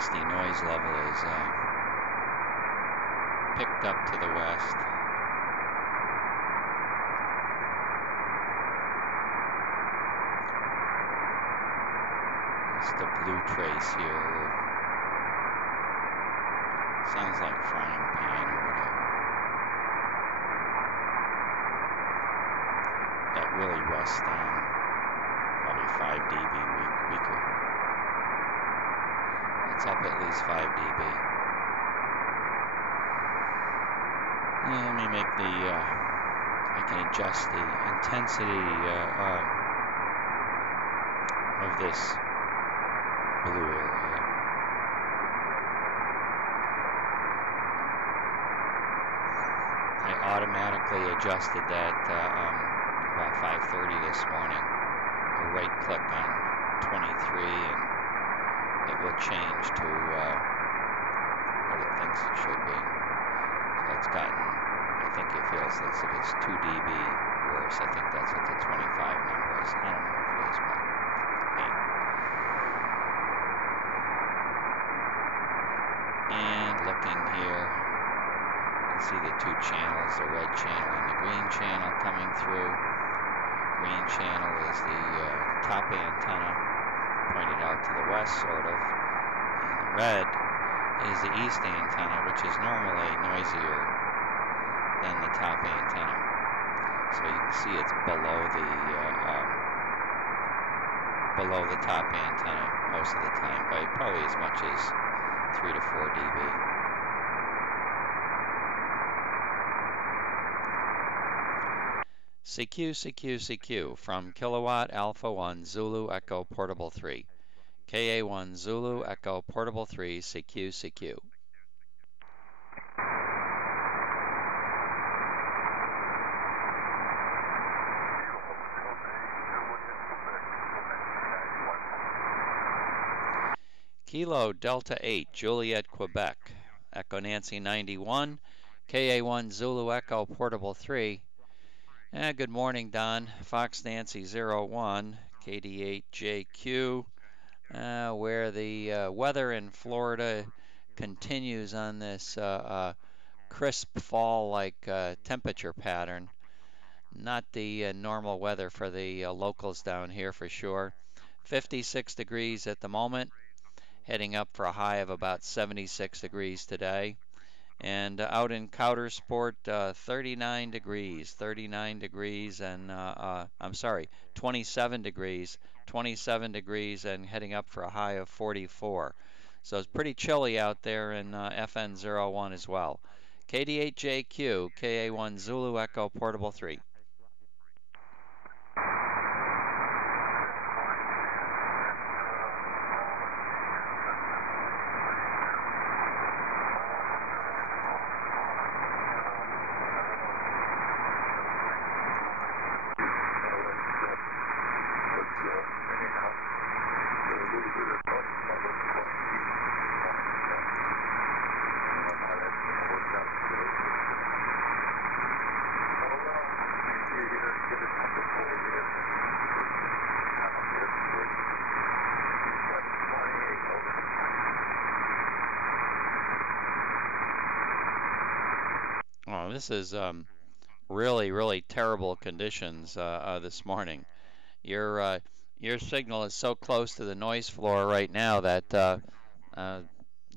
nasty noise level is picked up to the west. It's the blue trace here. Sounds like frying pan or whatever. That really rests down probably 5 dB weaker. It's up at least 5 dB. Let me make the, I can adjust the intensity of this blue area. I automatically adjusted that about 5:30 this morning. I right click on 23 and it will change to what it thinks it should be. So it's gotten, I think it feels as if it's 2 dB worse. I think that's what the 25 number is. I don't know what it is, but hey. And looking here, you can see the two channels, the red channel and the green channel coming through. Green channel is the top antenna pointed out to the west, sort of. And the red is the east antenna, which is normally noisier than the top antenna. So you can see it's below the top antenna most of the time, by probably as much as 3 to 4 dB. CQ, CQ, CQ from Kilowatt Alpha 1 Zulu Echo Portable 3. KA1 Zulu Echo Portable 3 CQ, CQ. Kilo Delta 8 Juliet Quebec Echo Nancy 91 KA1 Zulu Echo Portable 3. Good morning, Don. Fox Nancy 01 KD8JQ, where the weather in Florida continues on this crisp fall-like temperature pattern. Not the normal weather for the locals down here for sure. 56 degrees at the moment, heading up for a high of about 76 degrees today. And out in Coudersport, 39 degrees, and I'm sorry, 27 degrees, and heading up for a high of 44. So it's pretty chilly out there in FN01 as well. KD8JQ, KA1 Zulu Echo Portable 3. Oh, this is really terrible conditions this morning. Your signal is so close to the noise floor right now that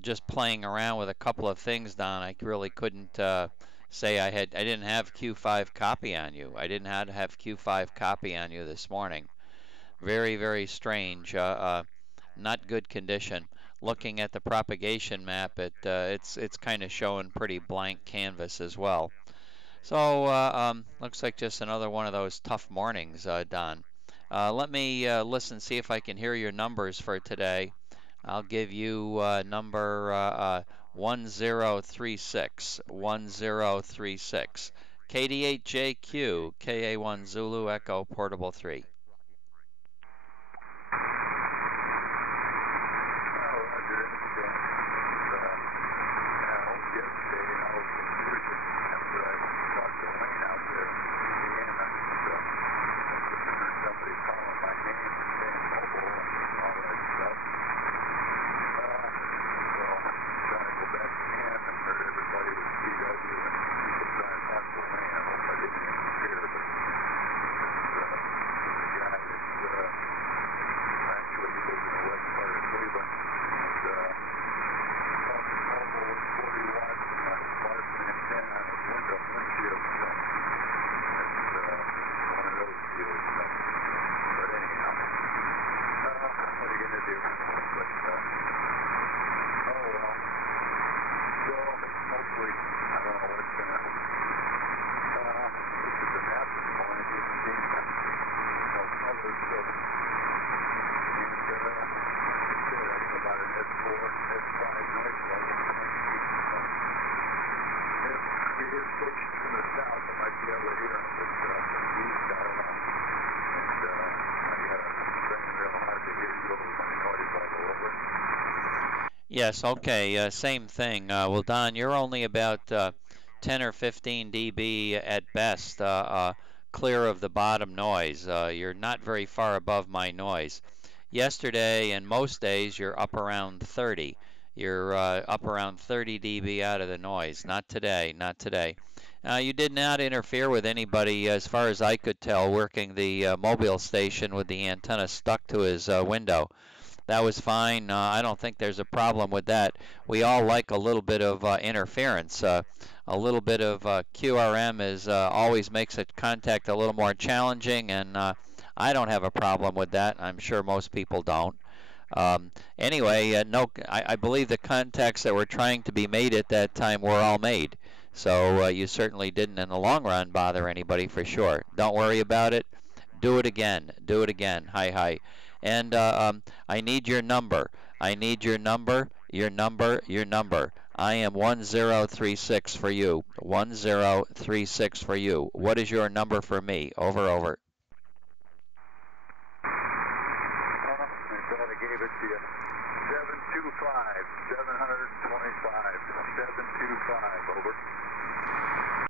just playing around with a couple of things, Don, I really couldn't say I didn't have Q5 copy on you. I didn't have Q5 copy on you this morning. Very strange. Not good condition. Looking at the propagation map, it's kind of showing pretty blank canvas as well. So looks like just another one of those tough mornings, Don. Let me listen, see if I can hear your numbers for today. I'll give you number 1036, KD8JQ, KA1 Zulu Echo Portable 3. Yes, okay, same thing. Well, Don, you're only about 10 or 15 dB at best clear of the bottom noise. You're not very far above my noise. Yesterday and most days you're up around 30. You're up around 30 dB out of the noise. Not today, not today. You did not interfere with anybody, as far as I could tell, working the mobile station with the antenna stuck to his window. That was fine. I don't think there's a problem with that. We all like a little bit of interference. A little bit of QRM is always makes a contact a little more challenging, and I don't have a problem with that. I'm sure most people don't. Anyway, no, I believe the contacts that were trying to be made at that time were all made. So you certainly didn't, in the long run, bother anybody for sure. Don't worry about it. Do it again. Do it again. Hi, hi. And I need your number. I need your number, your number, your number. I am 1036 for you. 1036 for you. What is your number for me? Over, over. I thought I gave it to you. 725, 725, 725, over.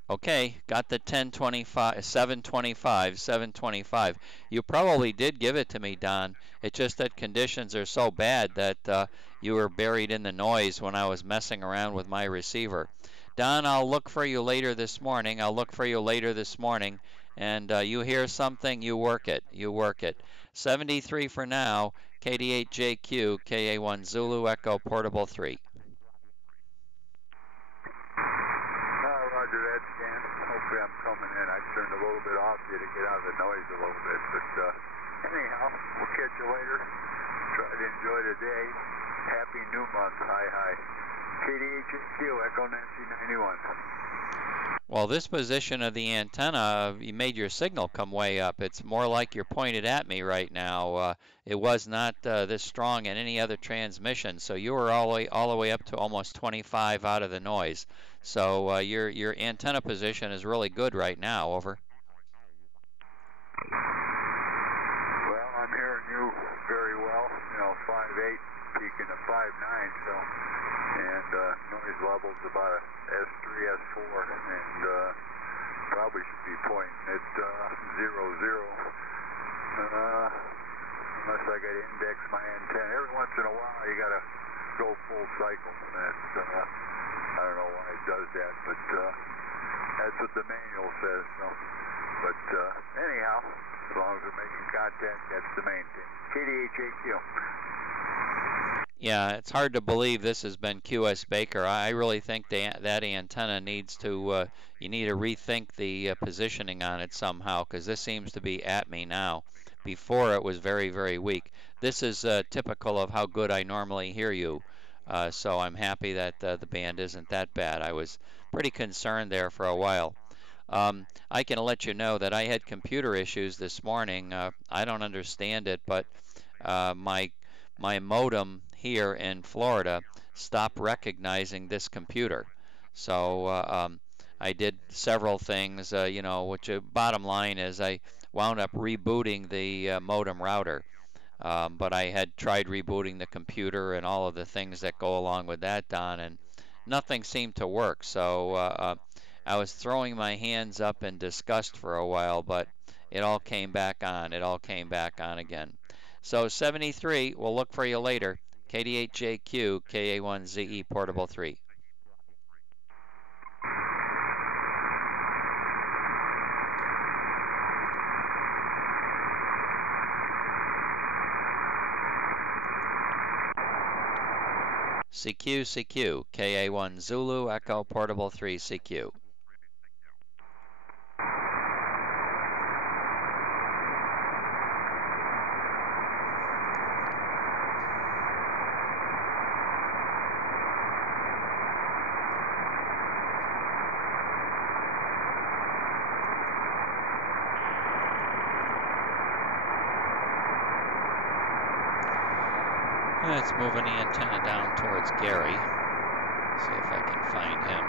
Okay, got the 1025, 725, 725. You probably did give it to me, Don. It's just that conditions are so bad that you were buried in the noise when I was messing around with my receiver. Don, I'll look for you later this morning. I'll look for you later this morning. And you hear something, you work it. You work it. 73 for now. KD8JQ, KA1 Zulu Echo Portable 3. Roger that, Stan. Hopefully I'm coming in. I turned a little bit off here to get out of the noise a little bit. But anyhow, we'll catch you later. Try to enjoy the day. Happy new month. Hi, hi. KDHQ, Echo Nancy 91. Well, this position of the antenna, you made your signal come way up. It's more like you're pointed at me right now. It was not this strong in any other transmission, so you were all the way up to almost 25 out of the noise. So your antenna position is really good right now. Over. Well, I'm hearing you very well. 5.8 peaking to 5.9, so. And noise level's about a S3, S4, and probably should be pointing at 0, 0. Unless I got to index my antenna. Every once in a while you got to go full cycle. That's, I don't know why it does that, but that's what the manual says. So. But anyhow, as long as we're making contact, that's the main thing. KDHAQ. Yeah, it's hard to believe this has been QS Baker. I really think that antenna needs to, you need to rethink the positioning on it somehow, because this seems to be at me now. Before it was very, very weak. This is typical of how good I normally hear you. So I'm happy that the band isn't that bad. I was pretty concerned there for a while. I can let you know that I had computer issues this morning. I don't understand it, but my modem here in Florida stopped recognizing this computer. So I did several things, which bottom line is I wound up rebooting the modem router. But I had tried rebooting the computer and all of the things that go along with that, Don, and nothing seemed to work. So I was throwing my hands up in disgust for a while, but it all came back on. It all came back on again. So 73, we'll look for you later. KD8JQ, KA1ZE Portable 3. CQ, CQ, KA1 Zulu Echo Portable 3, CQ. Let's moving the antenna down towards Gary. See if I can find him.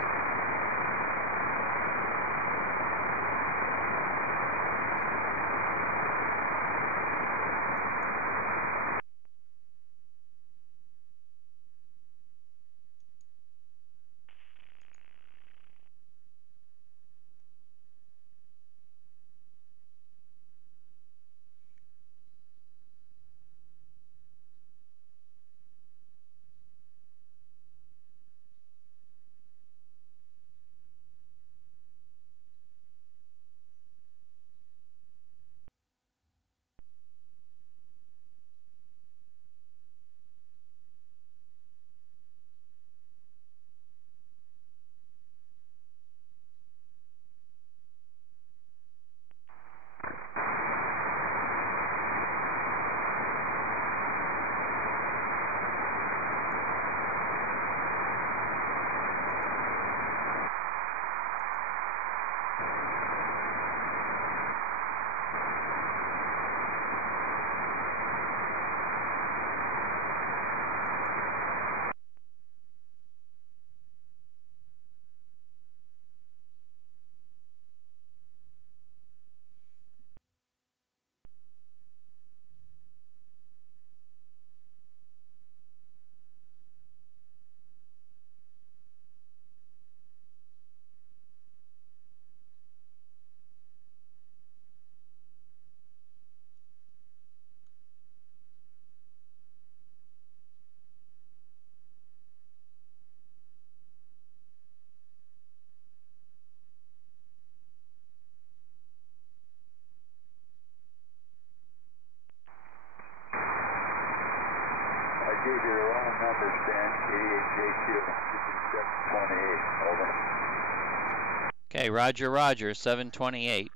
I gave you the wrong number, Stan. 88JQ. This is 728. Over. Okay, Roger, Roger, 728.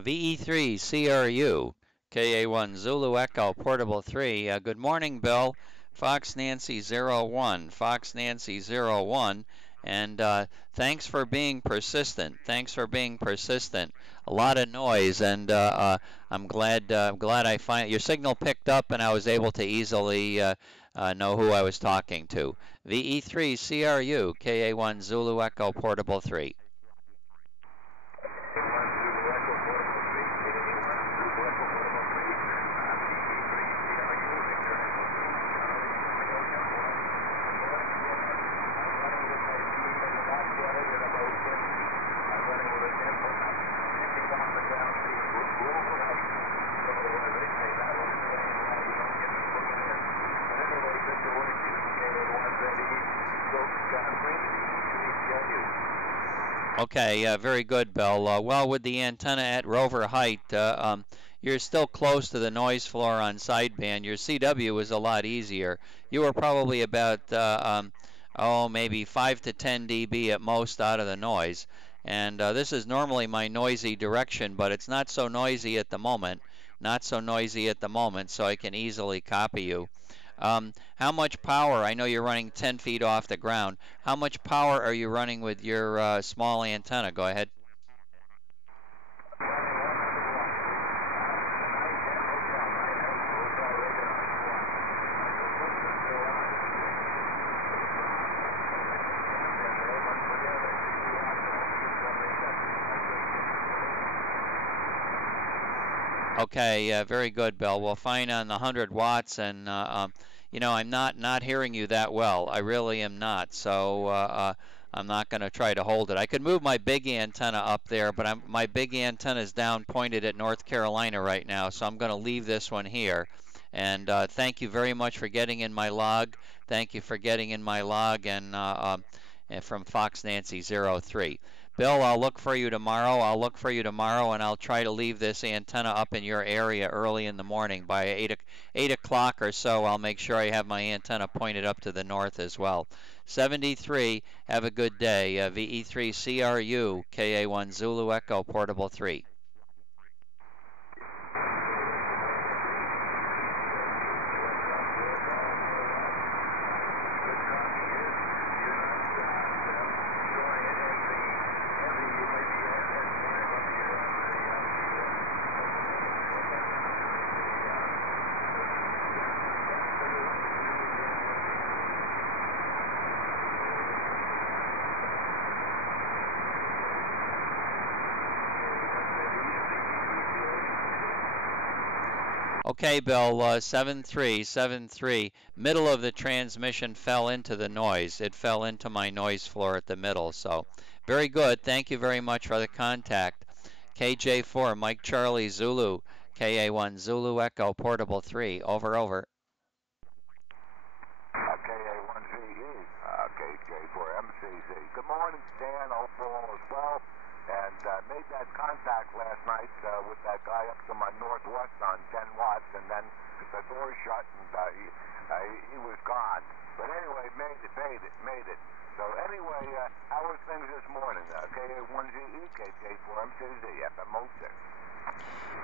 VE3 CRU, KA1 Zulu Echo Portable 3. Good morning, Bill. Fox Nancy 01, Fox Nancy 01. And thanks for being persistent. Thanks for being persistent. A lot of noise, and I'm glad I find your signal picked up, and I was able to easily know who I was talking to. VE3 CRU, KA1 Zulu Echo Portable 3. Okay, very good, Bill. Well, with the antenna at rover height, you're still close to the noise floor on sideband. Your CW was a lot easier. You were probably about, maybe 5 to 10 dB at most out of the noise. And this is normally my noisy direction, but it's not so noisy at the moment. Not so noisy at the moment, so I can easily copy you. How much power? I know you're running 10 feet off the ground. How much power are you running with your small antenna? Go ahead. Okay, very good, Bill. Well, fine on the 100 watts, and I'm not hearing you that well. I really am not. So I'm not going to try to hold it. I could move my big antenna up there, but my big antenna is down pointed at North Carolina right now, so I'm going to leave this one here. And thank you very much for getting in my log. Thank you for getting in my log, and from Fox Nancy 03. Bill, I'll look for you tomorrow. And I'll try to leave this antenna up in your area early in the morning. By 8 o'clock or so, I'll make sure I have my antenna pointed up to the north as well. 73, have a good day. VE3CRU, KA1 Zulu Echo, Portable 3. Okay, Bill, 7373. Middle of the transmission fell into the noise. It fell into my noise floor at the middle. So, very good. Thank you very much for the contact. KJ4, Mike Charlie Zulu, KA1 Zulu Echo, Portable 3. Over. KA1ZE, KJ4MCZ. Good morning, Stan. Hope all is well. And made that contact last night with that guy up to my northwest on 10 watts, and then the door shut, and he was gone. But anyway, made it. So anyway, how was things this morning? KA1ZE, KJ4MCZ, FM06.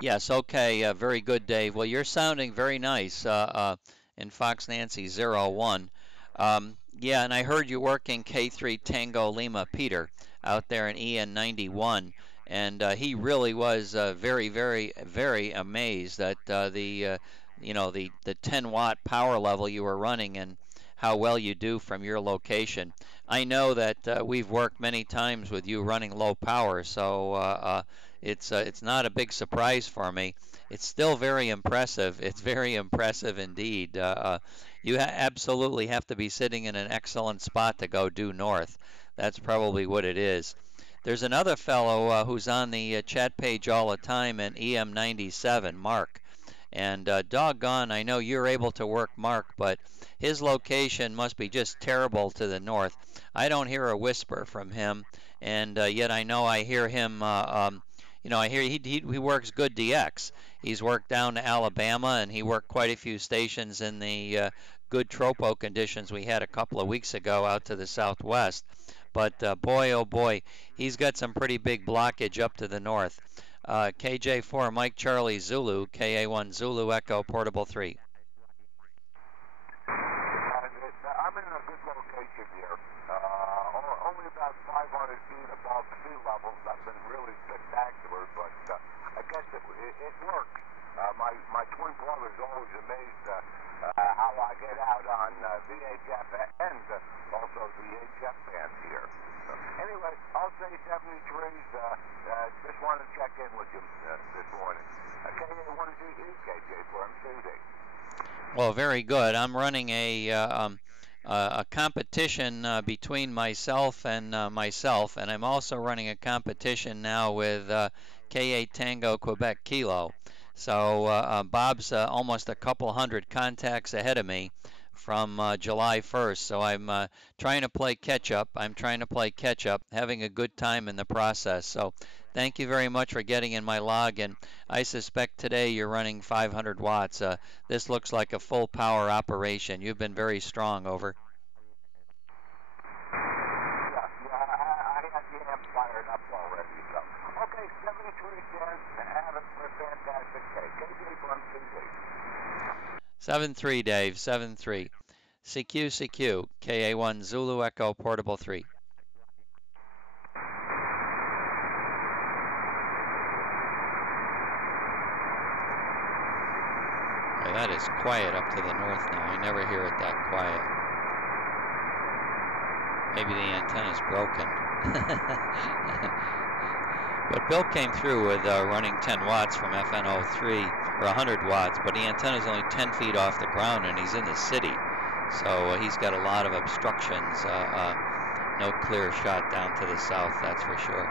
Yes, okay, very good, Dave. Well, you're sounding very nice in Fox Nancy 01. Yeah, and I heard you working K3 Tango Lima Peter out there in EN91, and he really was very, very, very amazed at the 10-watt power level you were running and how well you do from your location. I know that we've worked many times with you running low power, so it's not a big surprise for me. It's still very impressive. It's very impressive indeed. You absolutely have to be sitting in an excellent spot to go due north. That's probably what it is. There's another fellow who's on the chat page all the time in EM97, Mark. And doggone, I know you're able to work Mark, but his location must be just terrible to the north. I don't hear a whisper from him, and yet I know I hear him. I hear he works good DX. He's worked down to Alabama, and he worked quite a few stations in the good tropo conditions we had a couple of weeks ago out to the southwest. But boy, oh boy, he's got some pretty big blockage up to the north. KJ4 Mike Charlie Zulu, KA1 Zulu Echo, Portable 3. I'm in a good location here. Only about 500 feet above sea level. Nothing really spectacular, but I guess it works. My twin brother's always amazed how I get out on VHF and also VHF bands here. So anyway, I'll say 73s. Just wanted to check in with you this morning. KA1ZE, KJ4MCZ. Well, very good. I'm running a competition between myself, and I'm also running a competition now with K8 Tango Quebec Kilo. So Bob's almost a couple hundred contacts ahead of me from July 1st. So I'm trying to play catch up. Having a good time in the process. So thank you very much for getting in my log. And I suspect today you're running 500 watts. This looks like a full power operation. You've been very strong, over. I have the amp fired up already. So, okay, 73 cents. Have it for a fantastic day. KJ from TV. 7-3, Dave. 7-3. CQ, KA1 Zulu Echo Portable 3. Well, that is quiet up to the north now. I never hear it that quiet. Maybe the antenna's broken. But Bill came through with running 10 watts from FN03, or 100 watts, but the antenna's only 10 feet off the ground and he's in the city. So he's got a lot of obstructions. No clear shot down to the south, that's for sure.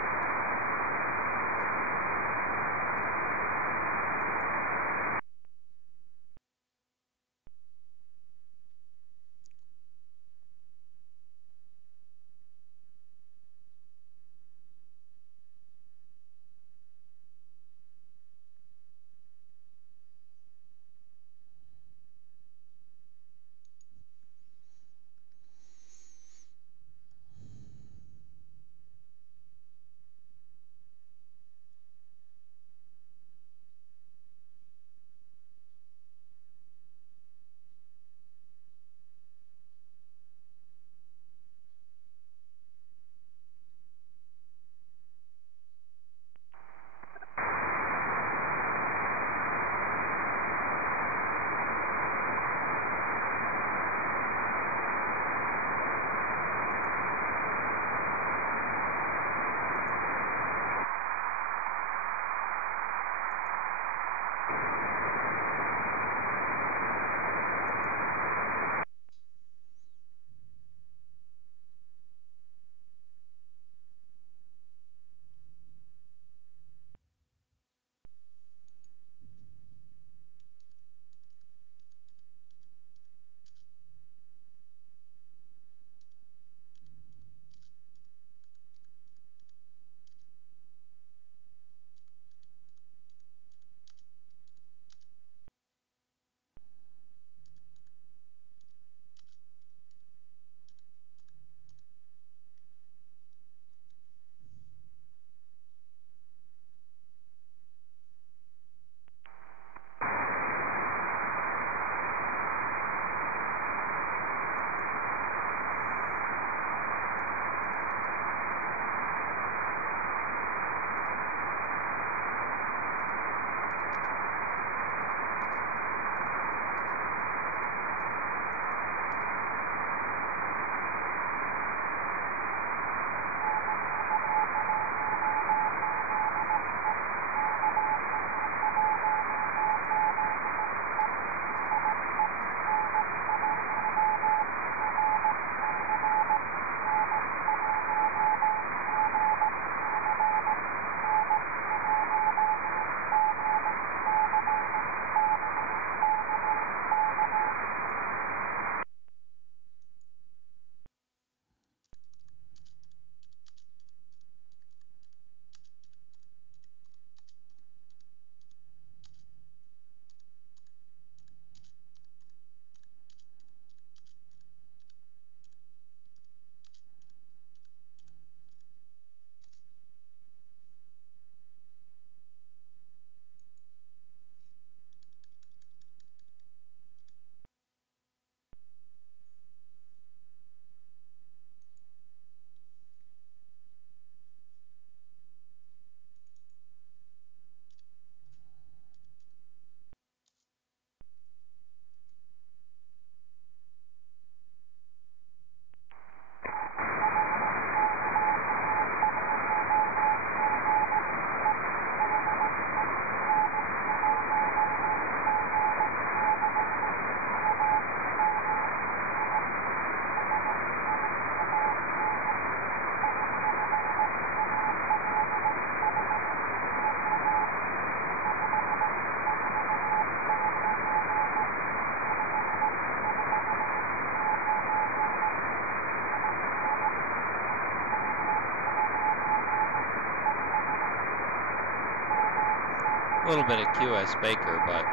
A little bit of QS Baker, but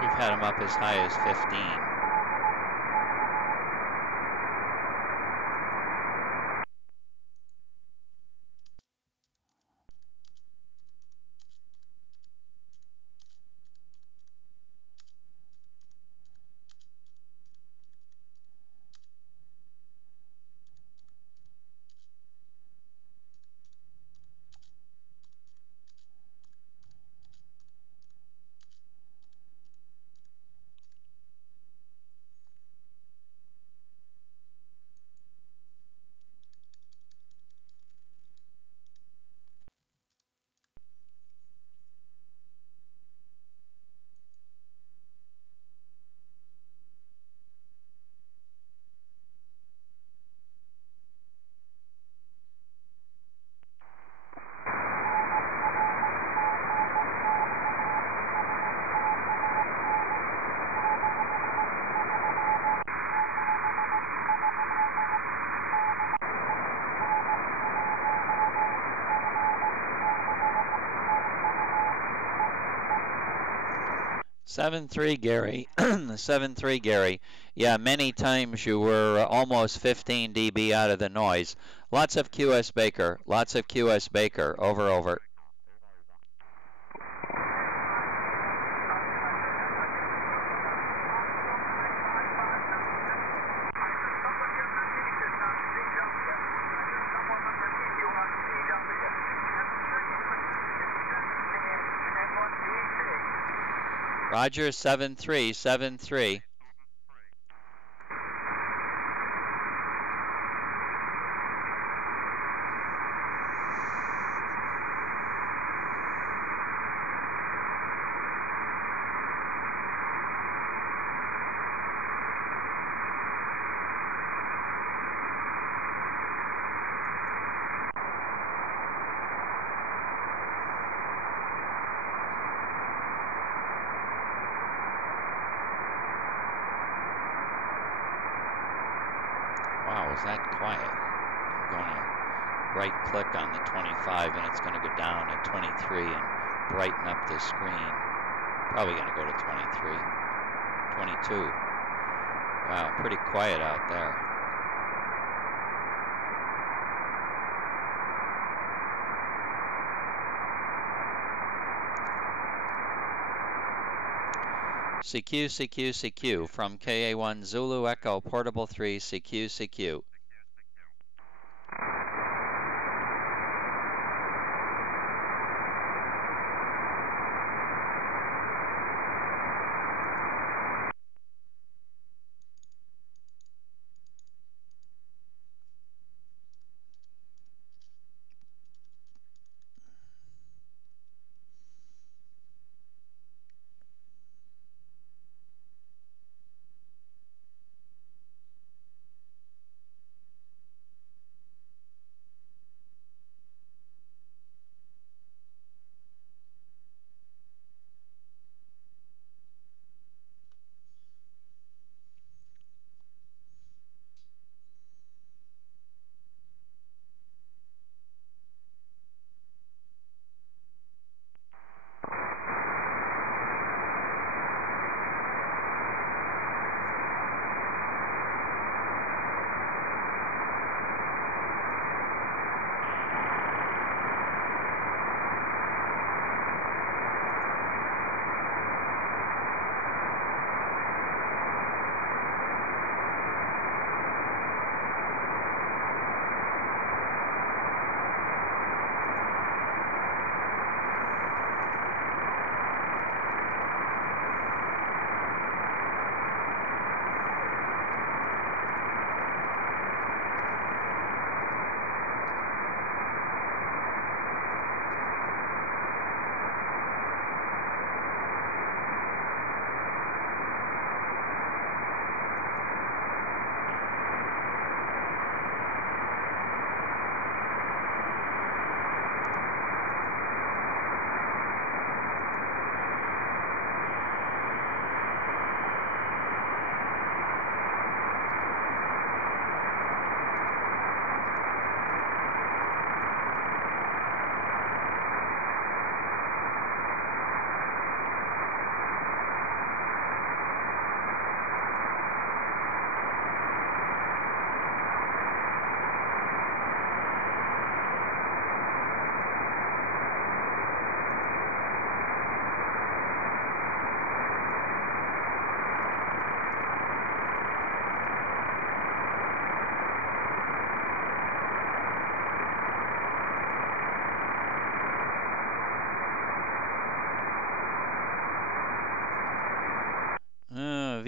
we've had them up as high as 15. Seven three, Gary. 7-3, Gary. Yeah, many times you were almost 15 dB out of the noise. Lots of QS Baker. Lots of QS Baker. Over, over. Roger, 7-3, 7-3. Wow, was that quiet? I'm going to right click on the 25 and it's going to go down to 23 and brighten up the screen. Probably going to go to 23, 22. Wow, pretty quiet out there. CQ, CQ, CQ from KA1 Zulu Echo Portable 3, CQ, CQ.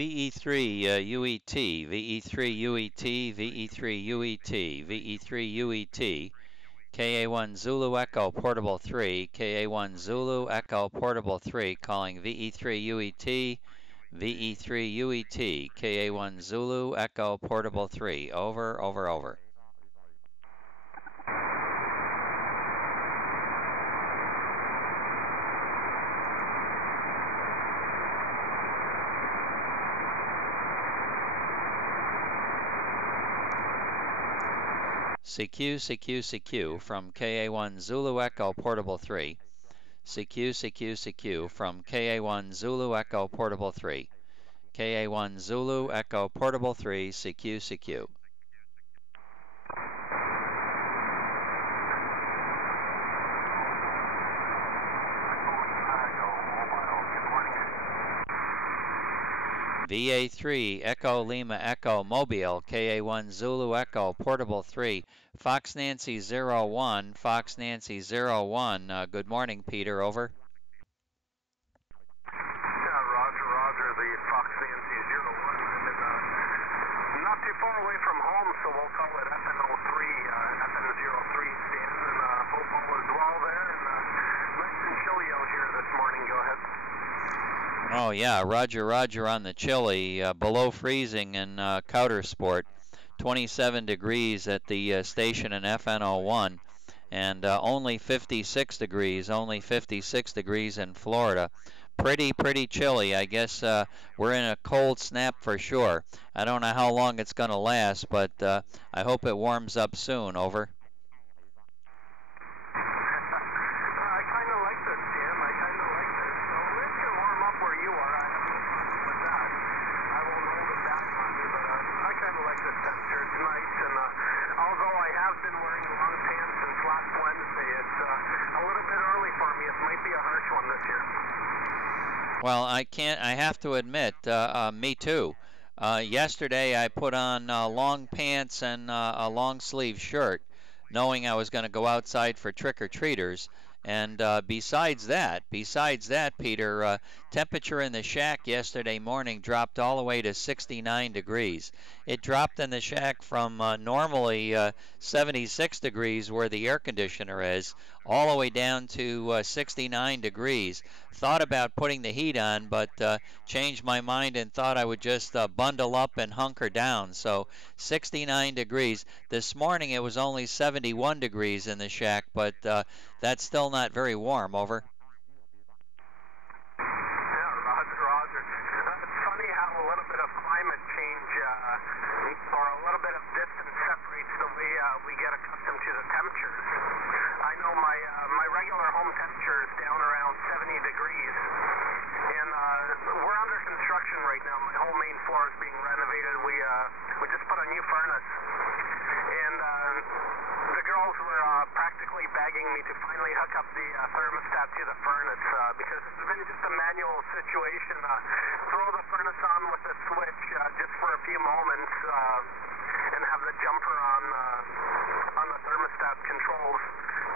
VE3 UET, VE3 UET, VE3 UET, VE3 UET, KA1 Zulu Echo Portable 3, KA1 Zulu Echo Portable 3, calling VE3 UET, VE3 UET, KA1 Zulu Echo Portable 3, over, over, over. CQ, CQ, CQ from KA1 Zulu Echo Portable 3. CQ, CQ, CQ from KA1 Zulu Echo Portable 3. KA1 Zulu Echo Portable 3, CQ, CQ. VA3 Echo Lima Echo Mobile, KA1 Zulu Echo Portable 3, Fox Nancy 01, Fox Nancy 01. Good morning, Peter, over. Yeah, Roger, the Fox Nancy 01. I'm not too far away from home, so we'll call it FN03, FN03 stand, and hope all is well there, and nice and chilly out here this morning. Go ahead. Oh yeah, Roger on the chilly, below freezing in Couter Sport, 27 degrees at the station in FN01, and only 56 degrees in Florida. Pretty chilly. I guess we're in a cold snap for sure. I don't know how long it's going to last, but I hope it warms up soon, over. Well, I have to admit, me too. Yesterday I put on long pants and a long sleeve shirt, knowing I was going to go outside for trick-or-treaters. And besides that, Peter, temperature in the shack yesterday morning dropped all the way to 69 degrees. It dropped in the shack from normally 76 degrees where the air conditioner is, all the way down to 69 degrees. Thought about putting the heat on, but changed my mind and thought I would just bundle up and hunker down. So 69 degrees. This morning it was only 71 degrees in the shack, but that's still not very warm, over. Roger. It's funny how a little bit of climate change or a little bit of distance separates the way we get accustomed to the temperatures. I know my regular home temperature is down around 70 degrees, and we're under construction right now. My whole main floor is being renovated. We just put a new furnace, and the girls were practically begging me to finally hook up the thermostat to the furnace because it's been just a manual situation. Throw the furnace on with a switch just for a few moments and have the jumper on the thermostat controls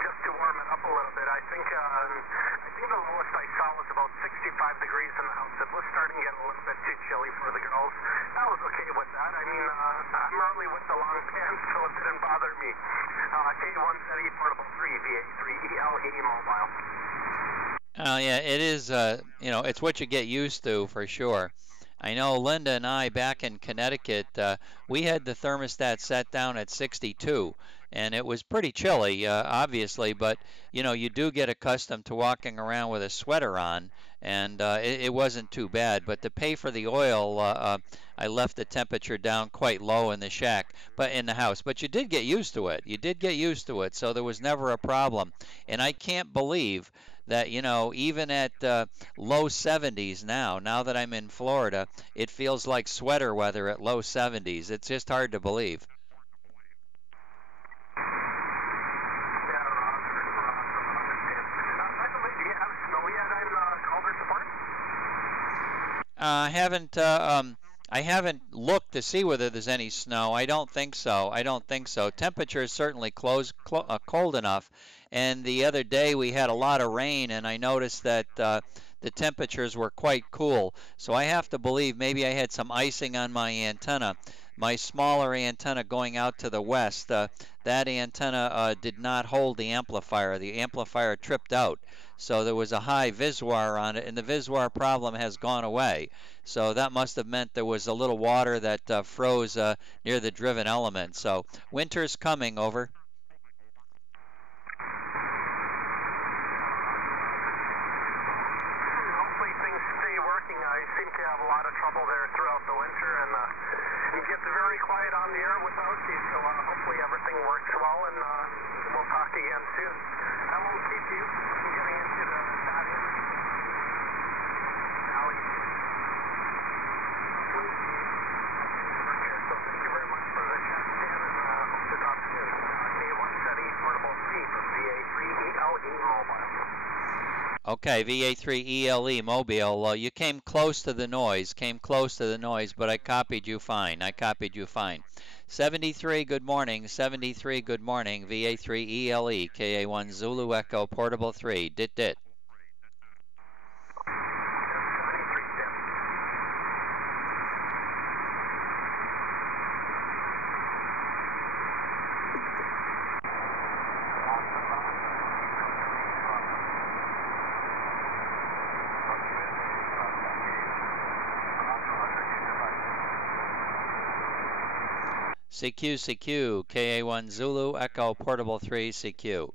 just to warm it up a little bit. I think the lowest I saw was about 65 degrees in the house. It was starting to get a little bit too chilly for the girls. I was okay with that. I mean, I'm early with the long pants, so it didn't bother me. K1ZE Portable 3, VA3ELE Mobile. Yeah, it is, it's what you get used to for sure. I know Linda and I back in Connecticut, we had the thermostat set down at 62, and it was pretty chilly, obviously, but, you do get accustomed to walking around with a sweater on, and it wasn't too bad. But to pay for the oil, I left the temperature down quite low in the shack, but in the house. But you did get used to it. So there was never a problem. And I can't believe that, even at low 70s now that I'm in Florida, it feels like sweater weather at low 70s. It's just hard to believe. I haven't looked to see whether there's any snow. I don't think so. Temperature is certainly cold enough. And the other day we had a lot of rain, and I noticed that the temperatures were quite cool. So I have to believe maybe I had some icing on my antenna. My smaller antenna going out to the west, that antenna did not hold the amplifier. The amplifier tripped out. So there was a high VISWAR on it, and the VISWAR problem has gone away. So that must have meant there was a little water that froze near the driven element. So winter's coming, over. Hopefully things stay working. I seem to have a lot of trouble there throughout the winter, and it gets very quiet on the air without you, so hopefully everything works well, and we'll talk again soon. I won't keep you from getting into the Italian Valley. So thank you very much for the chat, Stan, and hope to talk soon. K1SETI Portable 3 from VA3ELE Mobile. Okay, VA3ELE Mobile, you came close to the noise, but I copied you fine. 73, good morning. 73, good morning. VA3ELE, KA1 Zulu Echo, Portable 3, dit. CQ, KA1 Zulu Echo, Portable 3, CQ.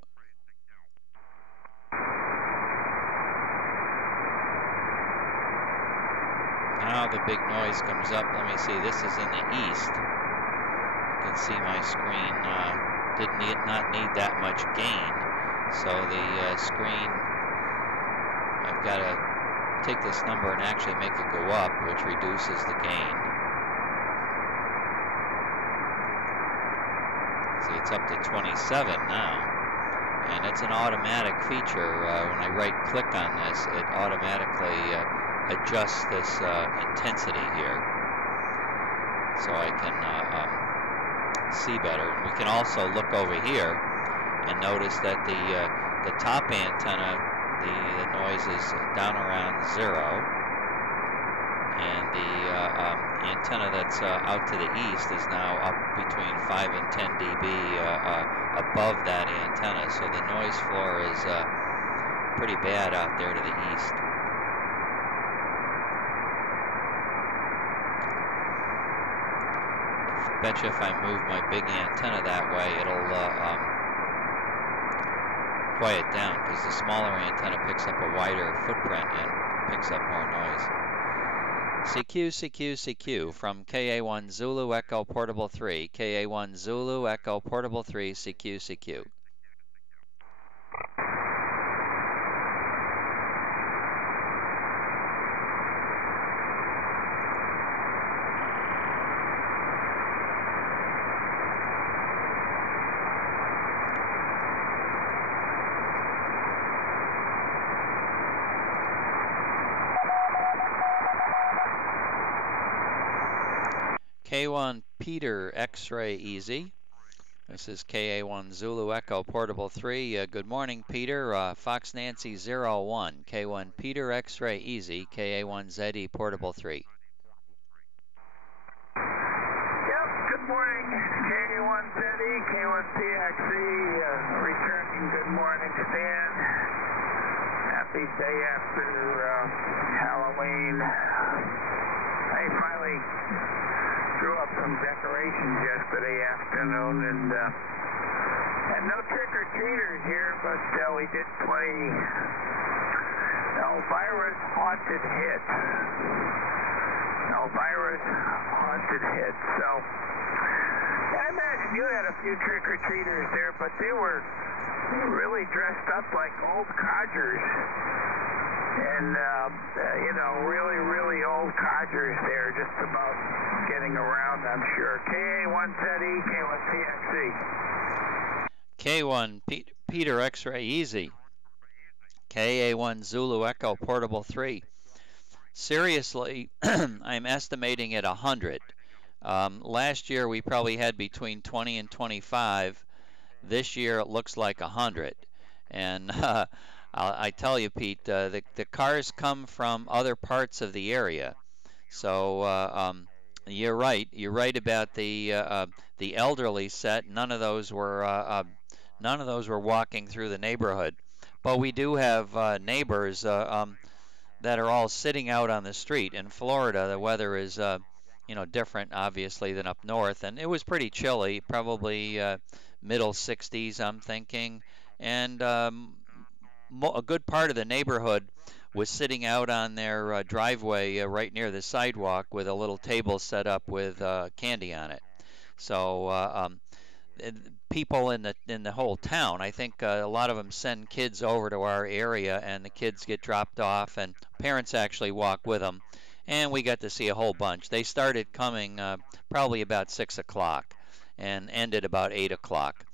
Now the big noise comes up. Let me see, this is in the east. You can see my screen did not need that much gain. So the screen, I've got to take this number and actually make it go up, which reduces the gain. See, it's up to 27 now. And it's an automatic feature. When I right-click on this, it automatically adjusts this intensity here, so I can see better. And we can also look over here and notice that the top antenna, the noise is down around 0, and the antenna that's out to the east is now up between 5 and 10 dB above that antenna. So the noise floor is pretty bad out there to the east. I bet you if I move my big antenna that way, it'll quiet down, because the smaller antenna picks up a wider footprint and picks up more noise. CQ from KA1 Zulu Echo Portable 3. KA1 Zulu Echo Portable 3, CQ. K1 Peter X-Ray Easy. This is KA1 Zulu Echo Portable 3. Good morning, Peter. Fox Nancy 01. K1 Peter X-Ray Easy. KA1 ZE Portable 3. Yep, good morning. K1 ZE, K1 PXE. Returning good morning, Stan. Happy day after Halloween. I finally drew up some decorations yesterday afternoon, and no trick-or-treaters here, but we did play Elvira's Haunted Hits. Elvira's Haunted Hits. So I imagine you had a few trick-or-treaters there, but they were really dressed up like old codgers. And, really old codgers there, just about getting around, I'm sure. KA1ZE, K1 PXE. K1 Peter X-Ray Easy. KA1 Zulu Echo Portable 3. Seriously, I'm estimating at 100. Last year we probably had between 20 and 25. This year it looks like 100. And I tell you, Pete, the cars come from other parts of the area. So you're right. You're right about the elderly set. None of those were walking through the neighborhood. But we do have neighbors that are all sitting out on the street. In Florida, the weather is different, obviously, than up north, and it was pretty chilly, probably middle 60s, I'm thinking, and a good part of the neighborhood was sitting out on their driveway right near the sidewalk with a little table set up with candy on it. So people in the whole town, I think a lot of them send kids over to our area, and the kids get dropped off, and parents actually walk with them, and we got to see a whole bunch. They started coming probably about 6 o'clock and ended about 8 o'clock.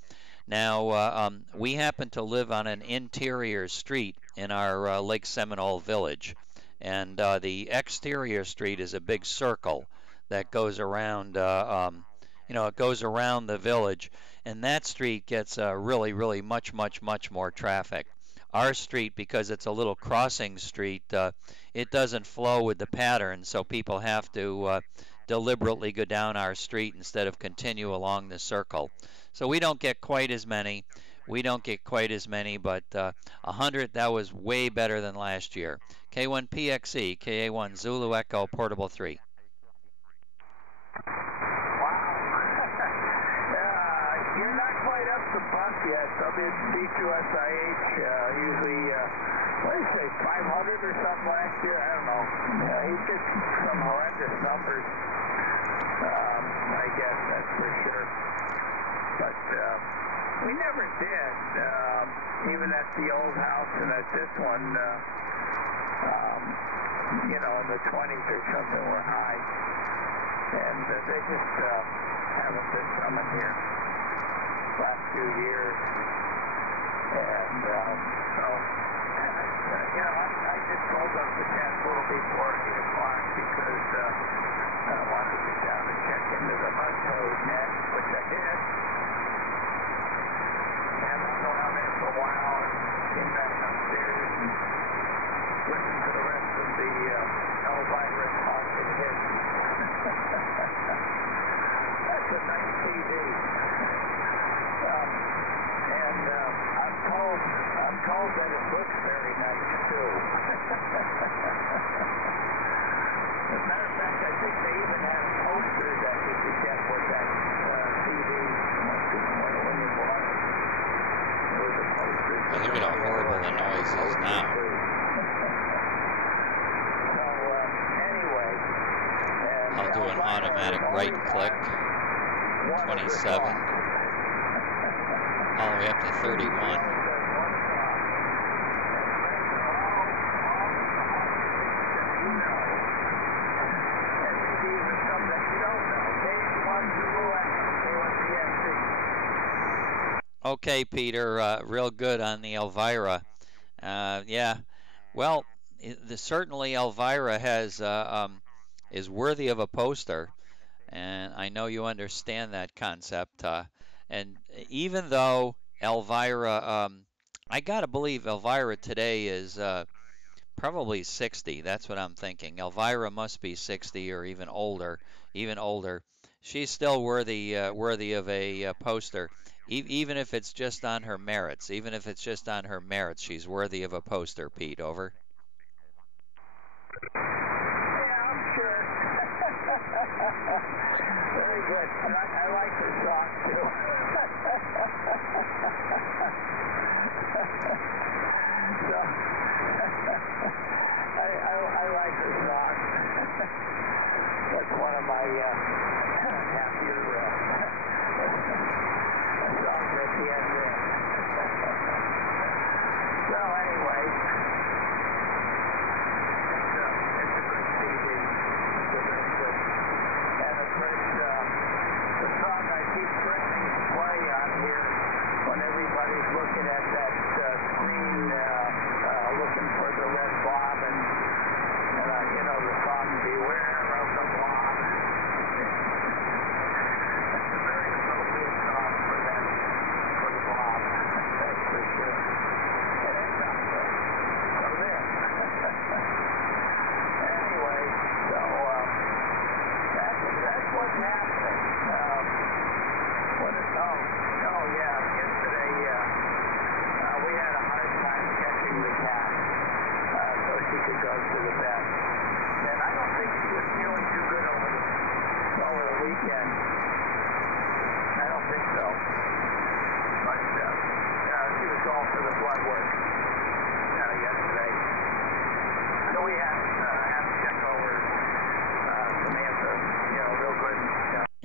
Now, we happen to live on an interior street in our Lake Seminole village, and the exterior street is a big circle that goes around, it goes around the village, and that street gets really, really much, much, much more traffic. Our street, because it's a little crossing street, it doesn't flow with the pattern, so people have to deliberately go down our street instead of continue along the circle. So we don't get quite as many. We don't get quite as many, but 100, that was way better than last year. K1PXE, KA1 Zulu Echo, Portable 3. You're not quite up to buck yet. B2SIH usually, what did he say, 500 or something last year? I don't know. He gets some horrendous numbers, I guess, that's for sure. But we never did, even at the old house and at this one, in the 20s or something were high. And they just haven't been coming here last few years. And so, I just rolled up the tent a little before 8 o'clock because I wanted to get down and check into the mud toad net, which I did. And hung around there for a while and came back upstairs and listened to the rest of the Elvira talking hits. That's a nice CD. I'm told that it looks very nice, too. As a matter of fact, I think they even had a poster that you could get with that CD when you bought it. There was a poster. Well, look at how horrible the noise is now. So, anyway. I'll do an automatic right click, 27, all the way up to 31. Okay, Peter, real good on the Elvira. Yeah, well, certainly Elvira is worthy of a poster, and I know you understand that concept. And even though Elvira, I gotta believe Elvira today is probably 60. That's what I'm thinking. Elvira must be 60 or even older, even older. She's still worthy of a poster. Even if it's just on her merits, she's worthy of a poster, Pete. Over. Yeah, I'm sure. Very good. I like the song, too. So, I like the song. That's one of my happier songs at the end there. So anyway, it's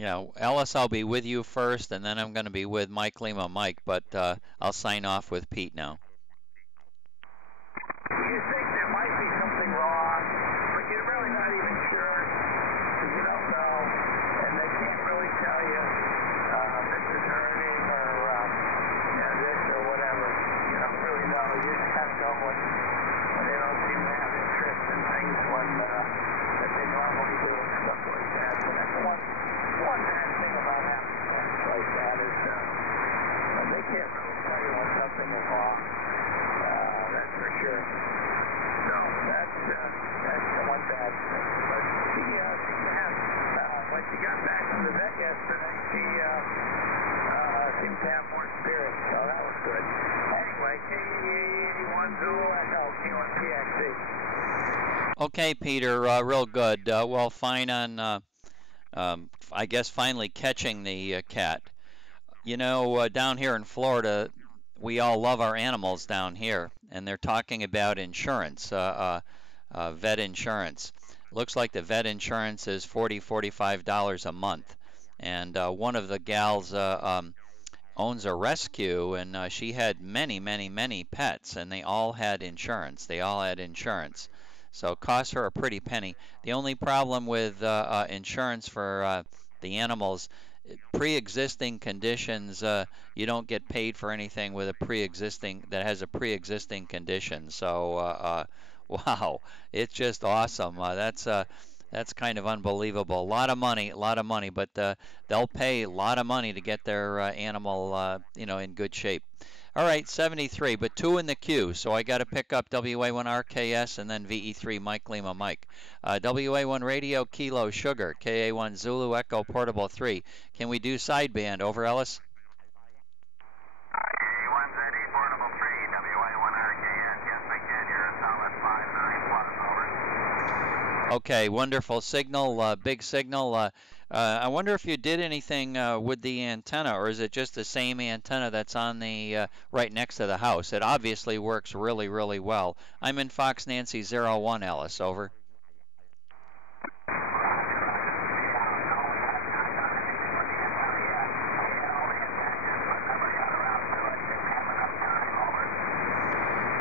Ellis, I'll be with you first, and then I'm going to be with Mike Lima Mike, but I'll sign off with Pete now. You think there might be something wrong, but you're really not even sure, because you don't know, and they can't really tell you this is hurting or this or whatever. You don't really know. You just kind of go when they don't seem to have interest in things that they normally do and stuff like that. So that's one bad thing about having cats like that is they can't really tell you when something is wrong. That's for sure. So that's the one bad thing. But when she got back from the vet yesterday, she seemed to have more spirit, so that was good. Anyway, KE81 Zulu Echo, Q1PXC. Okay, Peter, real good. Well, fine on, I guess, finally catching the cat. Down here in Florida, we all love our animals down here, and they're talking about insurance, vet insurance. Looks like the vet insurance is $45 a month, and one of the gals owns a rescue, and she had many pets, and they all had insurance. So it cost her a pretty penny. The only problem with insurance for the animals, pre-existing conditions, you don't get paid for anything with that has a pre-existing condition. So wow, it's just awesome. That's kind of unbelievable. A lot of money, but they'll pay a lot of money to get their animal in good shape. All right, 73, but 2 in the queue, so I got to pick up WA1RKS and then VE3 Mike Lima Mike. WA1 Radio Kilo Sugar, KA1 Zulu Echo Portable 3. Can we do sideband? Over, Ellis? KA1ZE Portable 3, WA1RKS. Yes, I can. You're a solid 5-9 plus, over. Okay, wonderful signal, big signal. I wonder if you did anything with the antenna, or is it just the same antenna that's on the right next to the house? It obviously works really well. I'm in Fox Nancy 01, Ellis, over.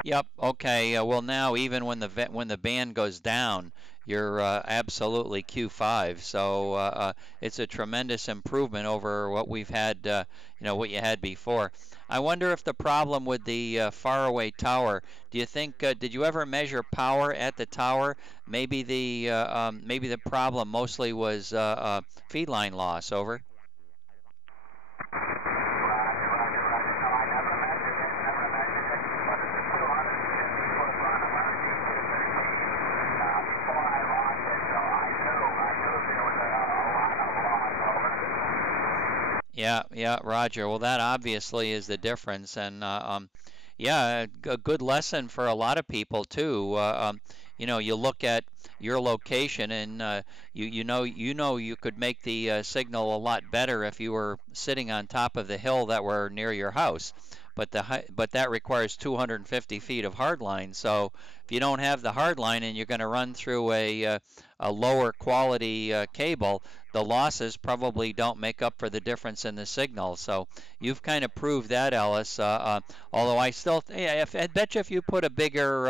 Yep. Okay. Well, now even when the band goes down, you're absolutely Q5. So it's a tremendous improvement over what we've had, what you had before. I wonder if the problem with the faraway tower. Do you think? Did you ever measure power at the tower? Maybe the problem mostly was feedline loss. Over. Yeah, Roger. Well, that obviously is the difference, and yeah, a good lesson for a lot of people too. You look at your location, and you could make the signal a lot better if you were sitting on top of the hill that were near your house. But that requires 250 feet of hard line. So if you don't have the hard line and you're going to run through a lower quality cable, the losses probably don't make up for the difference in the signal. So you've kind of proved that, Ellis. Although I still, I bet you if you put a bigger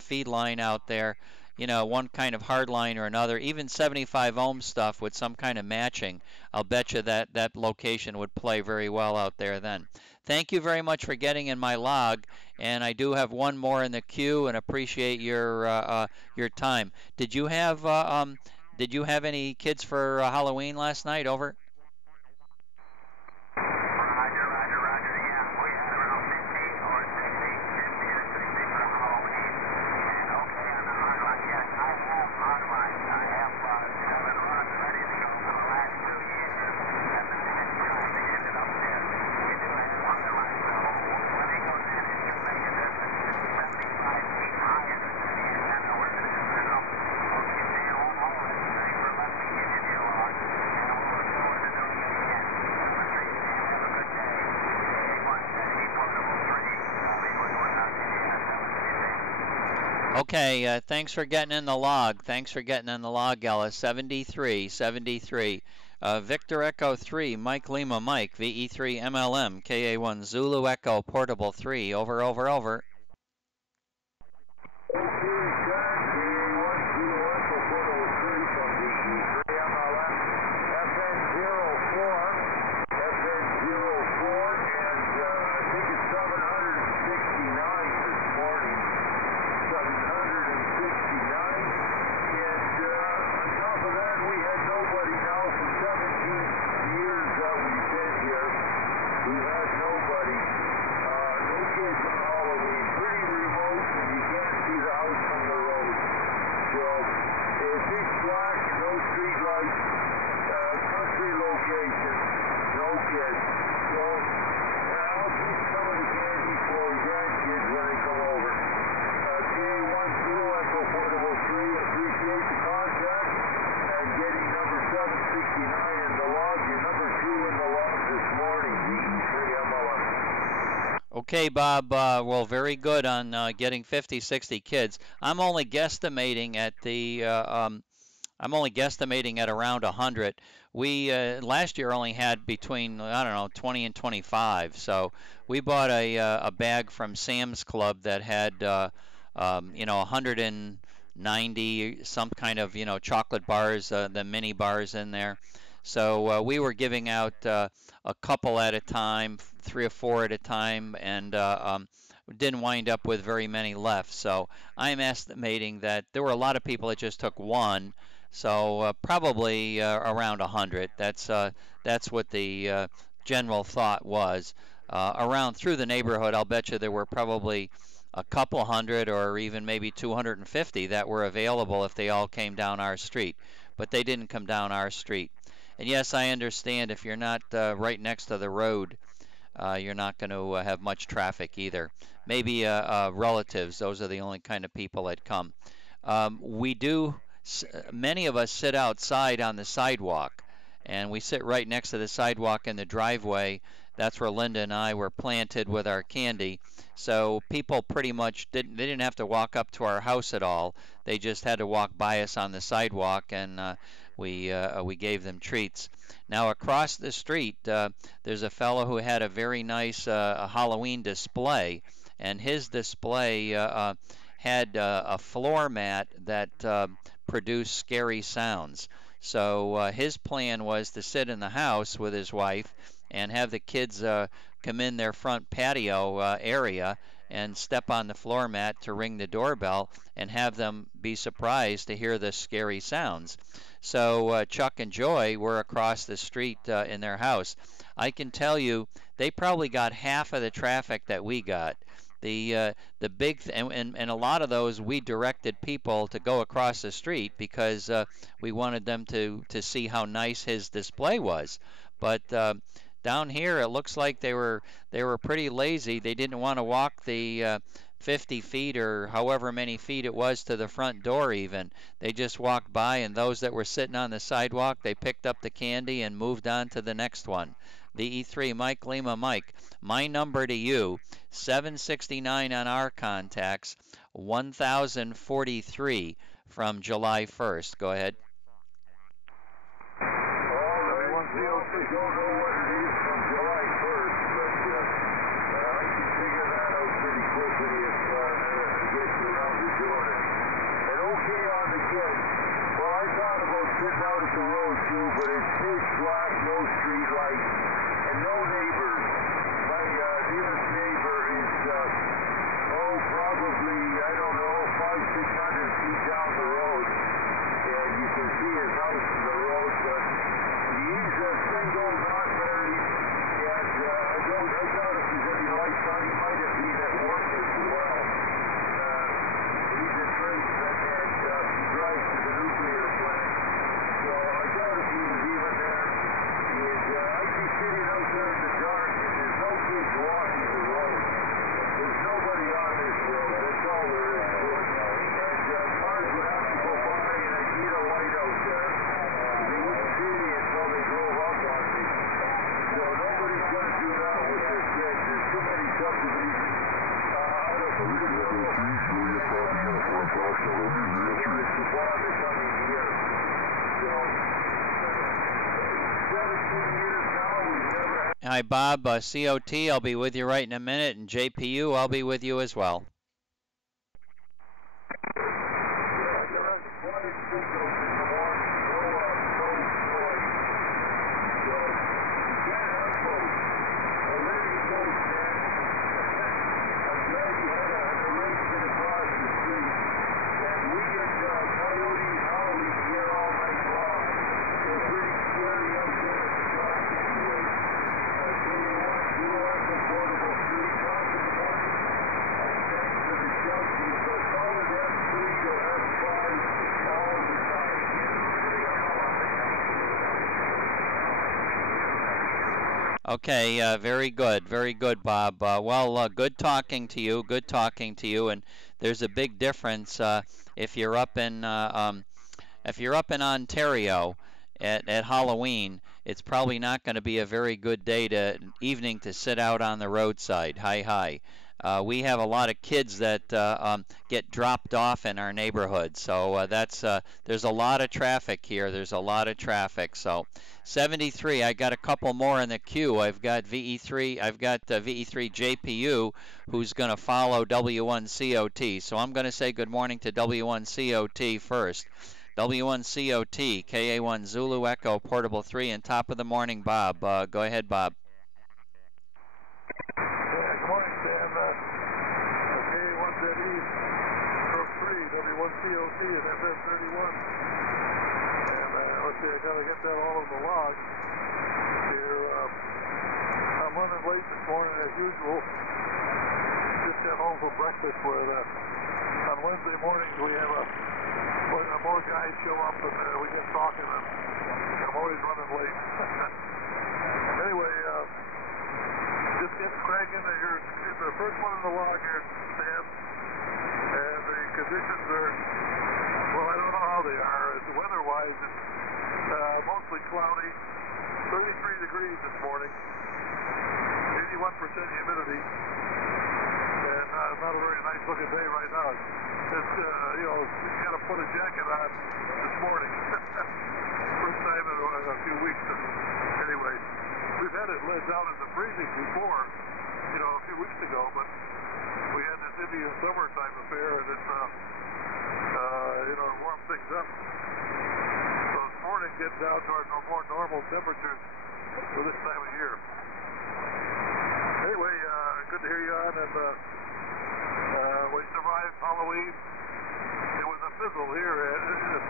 feed line out there, one kind of hard line or another, even 75 ohm stuff with some kind of matching, I'll bet you that location would play very well out there then. Thank you very much for getting in my log, and I do have one more in the queue, and appreciate your time. Did you have any kids for Halloween last night? Over. Okay, thanks for getting in the log. Thanks for getting in the log, Ellis. 73, 73. Victor Echo 3, Mike Lima Mike, VE3 MLM, KA1 Zulu Echo Portable 3. Over, over, over. Okay, Bob, well, very good on getting 50, 60 kids. I'm only guesstimating at around 100. We last year only had between, I don't know, 20 and 25. So we bought a bag from Sam's Club that had 190 some kind of chocolate bars, the mini bars in there. So we were giving out a couple at a time, 3 or 4 at a time, and didn't wind up with very many left. So I'm estimating that there were a lot of people that just took one. So probably around 100. That's what the general thought was. Around through the neighborhood, I'll bet you there were probably a couple hundred or even maybe 250 that were available if they all came down our street. But they didn't come down our street. And yes, I understand if you're not right next to the road, you're not going to have much traffic either. Maybe relatives, those are the only kind of people that come. Many of us sit outside on the sidewalk, and we sit right next to the sidewalk in the driveway. That's where Linda and I were planted with our candy. So people pretty much didn't have to walk up to our house at all. They just had to walk by us on the sidewalk, and we gave them treats. Now across the street, there's a fellow who had a very nice Halloween display, and his display had a floor mat that produced scary sounds. So his plan was to sit in the house with his wife and have the kids come in their front patio area and step on the floor mat to ring the doorbell and have them be surprised to hear the scary sounds. So Chuck and Joy were across the street in their house. I can tell you they probably got half of the traffic that we got. The big and a lot of those we directed people to go across the street because we wanted them to see how nice his display was. But down here it looks like they were pretty lazy. They didn't want to walk the 50 feet or however many feet it was to the front door even. They just walked by, and those that were sitting on the sidewalk, they picked up the candy and moved on to the next one. The E3 Mike Lima Mike, my number to you, 769 on our contacts, 1043 from July 1st. Go ahead. Hi, Bob. COT, I'll be with you right in a minute, and JPU, I'll be with you as well. Okay, very good, Bob. Good talking to you. Good talking to you. And there's a big difference if you're up in Ontario at Halloween. It's probably not going to be a very good evening to sit out on the roadside. Hi. We have a lot of kids that get dropped off in our neighborhood, so there's a lot of traffic here. There's a lot of traffic. So 73. I got a couple more in the queue. I've got VE3. I've got VE3 JPU, who's going to follow W1COT. So I'm going to say good morning to W1COT first. W1COT, KA1 Zulu Echo, Portable 3, and top of the morning, Bob. Go ahead, Bob. Good morning, Sam. KA1ZE, Stroke 3, W1COT, and FN14. And let's see, I got to get that all in the log. Here, I'm running late this morning as usual. Just got home from breakfast where on Wednesday mornings we have more guys show up and we get talking, and I'm always running late. Anyway, just getting cracking. You're the first one in the log here, Sam. And the conditions are, well, I don't know how they are. Weather-wise, it's mostly cloudy, 33 degrees this morning, 81% humidity, and not a very nice looking day right now. It's, you got to put a jacket on this morning. First time in a few weeks. Anyway, we've had it down in the freezing before, a few weeks ago, but we had this Indian summertime affair, and it's, it warmed things up. So this morning getting down to our more normal temperatures for this time of year. Anyway, good to hear you on, and we survived Halloween. It was a fizzle here at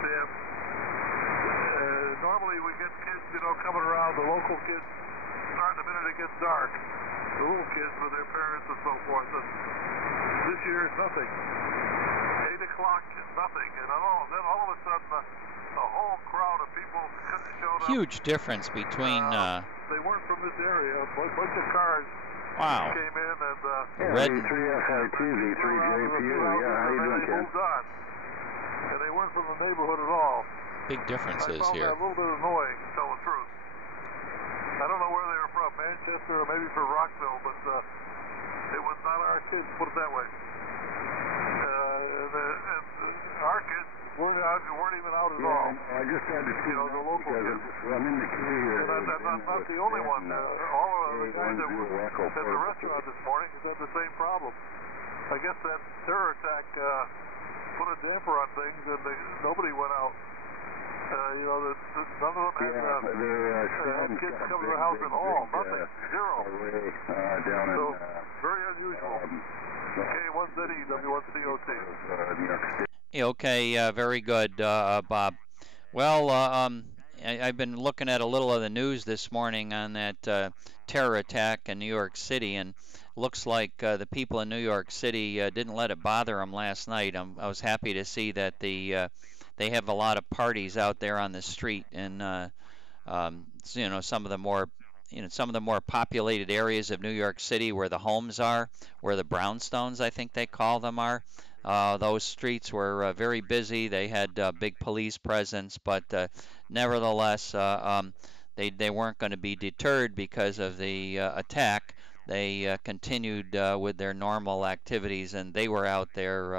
Sam. Normally we get kids, coming around, the local kids start the minute it gets dark. The little kids with their parents and so forth. And this year is nothing. 8 o'clock is nothing. And then all of a sudden a whole crowd of people showed up. Huge difference between... they weren't from this area. A bunch of cars came in and... Red. V3FIT, V3JPU, yeah, how you doing, Ken? Moved on. And they weren't from the neighborhood at all. Big differences I found here. that a little bit annoying, to tell the truth. I don't know where they were from, Manchester or maybe from Rockville, but it was not our kids, put it that way. And our kids weren't even out at all. I just had to see the local kids. I'm in the queue here. And I'm not the only one. All of the guys that were at the restaurant this morning had the same problem. I guess that terror attack put a damper on things, and nobody went out. None of them had kids coming to the house at all. Nothing. Zero. So, very unusual. K1ZE, W1COT. Okay, very good, Bob. Well, I've been looking at a little of the news this morning on that terror attack in New York City, and looks like the people in New York City didn't let it bother them last night. I was happy to see that they have a lot of parties out there on the street, and some of the more populated areas of New York City where the homes are, where the brownstones, I think they call them, are. Those streets were very busy. They had big police presence, but nevertheless, they weren't going to be deterred because of the attack. they continued with their normal activities, and they were out there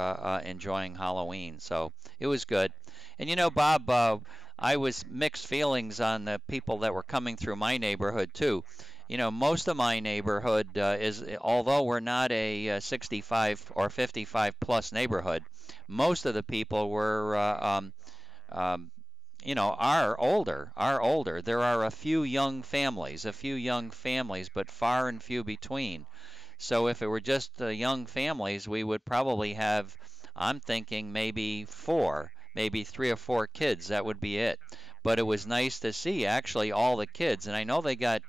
enjoying Halloween. So it was good. And you know, Bob, I was mixed feelings on the people that were coming through my neighborhood too. You know, most of my neighborhood although we're not a 65 or 55 plus neighborhood, most of the people were um, are older. There are a few young families, but far and few between. So if it were just young families, we would probably have, I'm thinking maybe four, maybe 3 or 4 kids. That would be it. But it was nice to see actually all the kids. And I know they got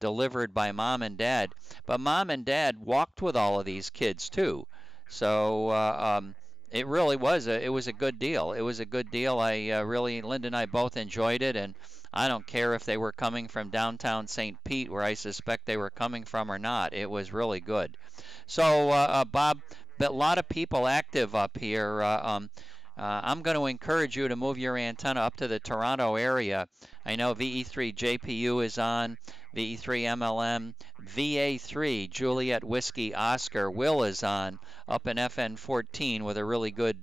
delivered by mom and dad, but mom and dad walked with all of these kids too. So it really was it was a good deal. It was a good deal. Linda and I both enjoyed it, and I don't care if they were coming from downtown St. Pete, where I suspect they were coming from, or not. It was really good. So, Bob, a lot of people active up here. I'm going to encourage you to move your antenna up to the Toronto area. I know VE3 JPU is on, VE3 MLM, VA3 Juliet Whiskey Oscar Will is on up in FN14 with a really good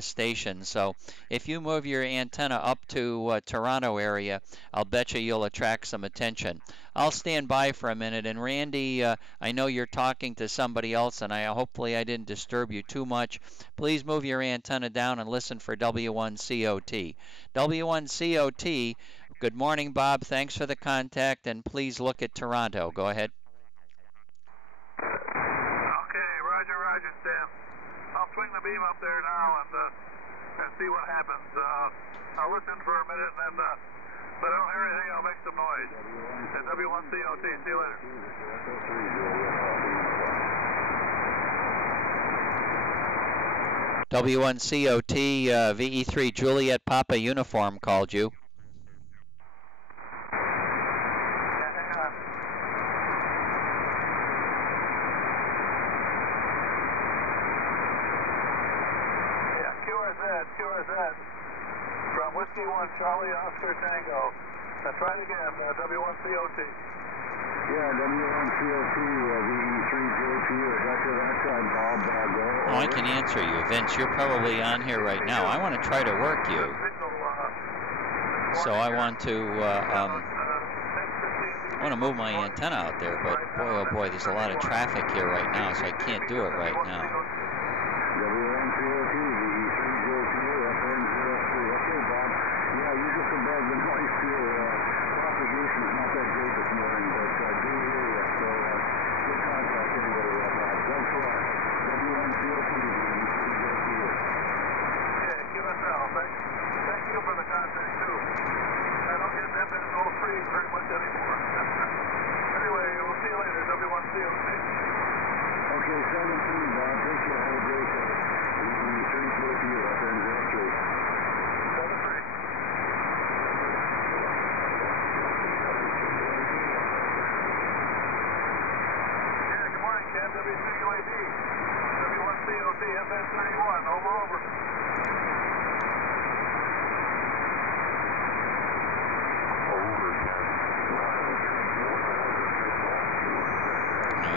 station. So if you move your antenna up to Toronto area, I'll bet you'll attract some attention. I'll stand by for a minute. And Randy, I know you're talking to somebody else, and hopefully I didn't disturb you too much. Please move your antenna down and listen for W1COT. W1COT, good morning, Bob. Thanks for the contact, and please look at Toronto. Go ahead. Okay, roger, Sam. I'll swing the beam up there now and see what happens. I'll listen for a minute, and then if I don't hear anything, I'll make some noise. And W1COT, see you later. W1COT, VE3 Juliet Papa Uniform called you. QRZ from Whiskey 1 Charlie Oscar Tango. Now try it again, W1COT. Yeah, W1COT, VE3JP, is that your outside Bob? Oh, I can answer you. Vince, you're probably on here right now. I want to try to work you. So I want to move my antenna out there, but boy, oh boy, there's a lot of traffic here right now, so I can't do it right now. W1COT, VE3JP, FN14. Okay, Bob. Yeah, you just above the noise here. Propagation is not that great this morning, but do hear you. So good contact anybody right now. Thanks a lot. W1COT, VE3JP. Okay, QSL. Thank you for the contact, too. I don't get that many no free very much anymore. Anyway, we'll see you later, W1COT. Okay, 17, Bob. Take care. Have a great day. VE3JP, FN03. 7-3. Yeah, good morning, Ken. W2UAD. W1COT, FN31. Over.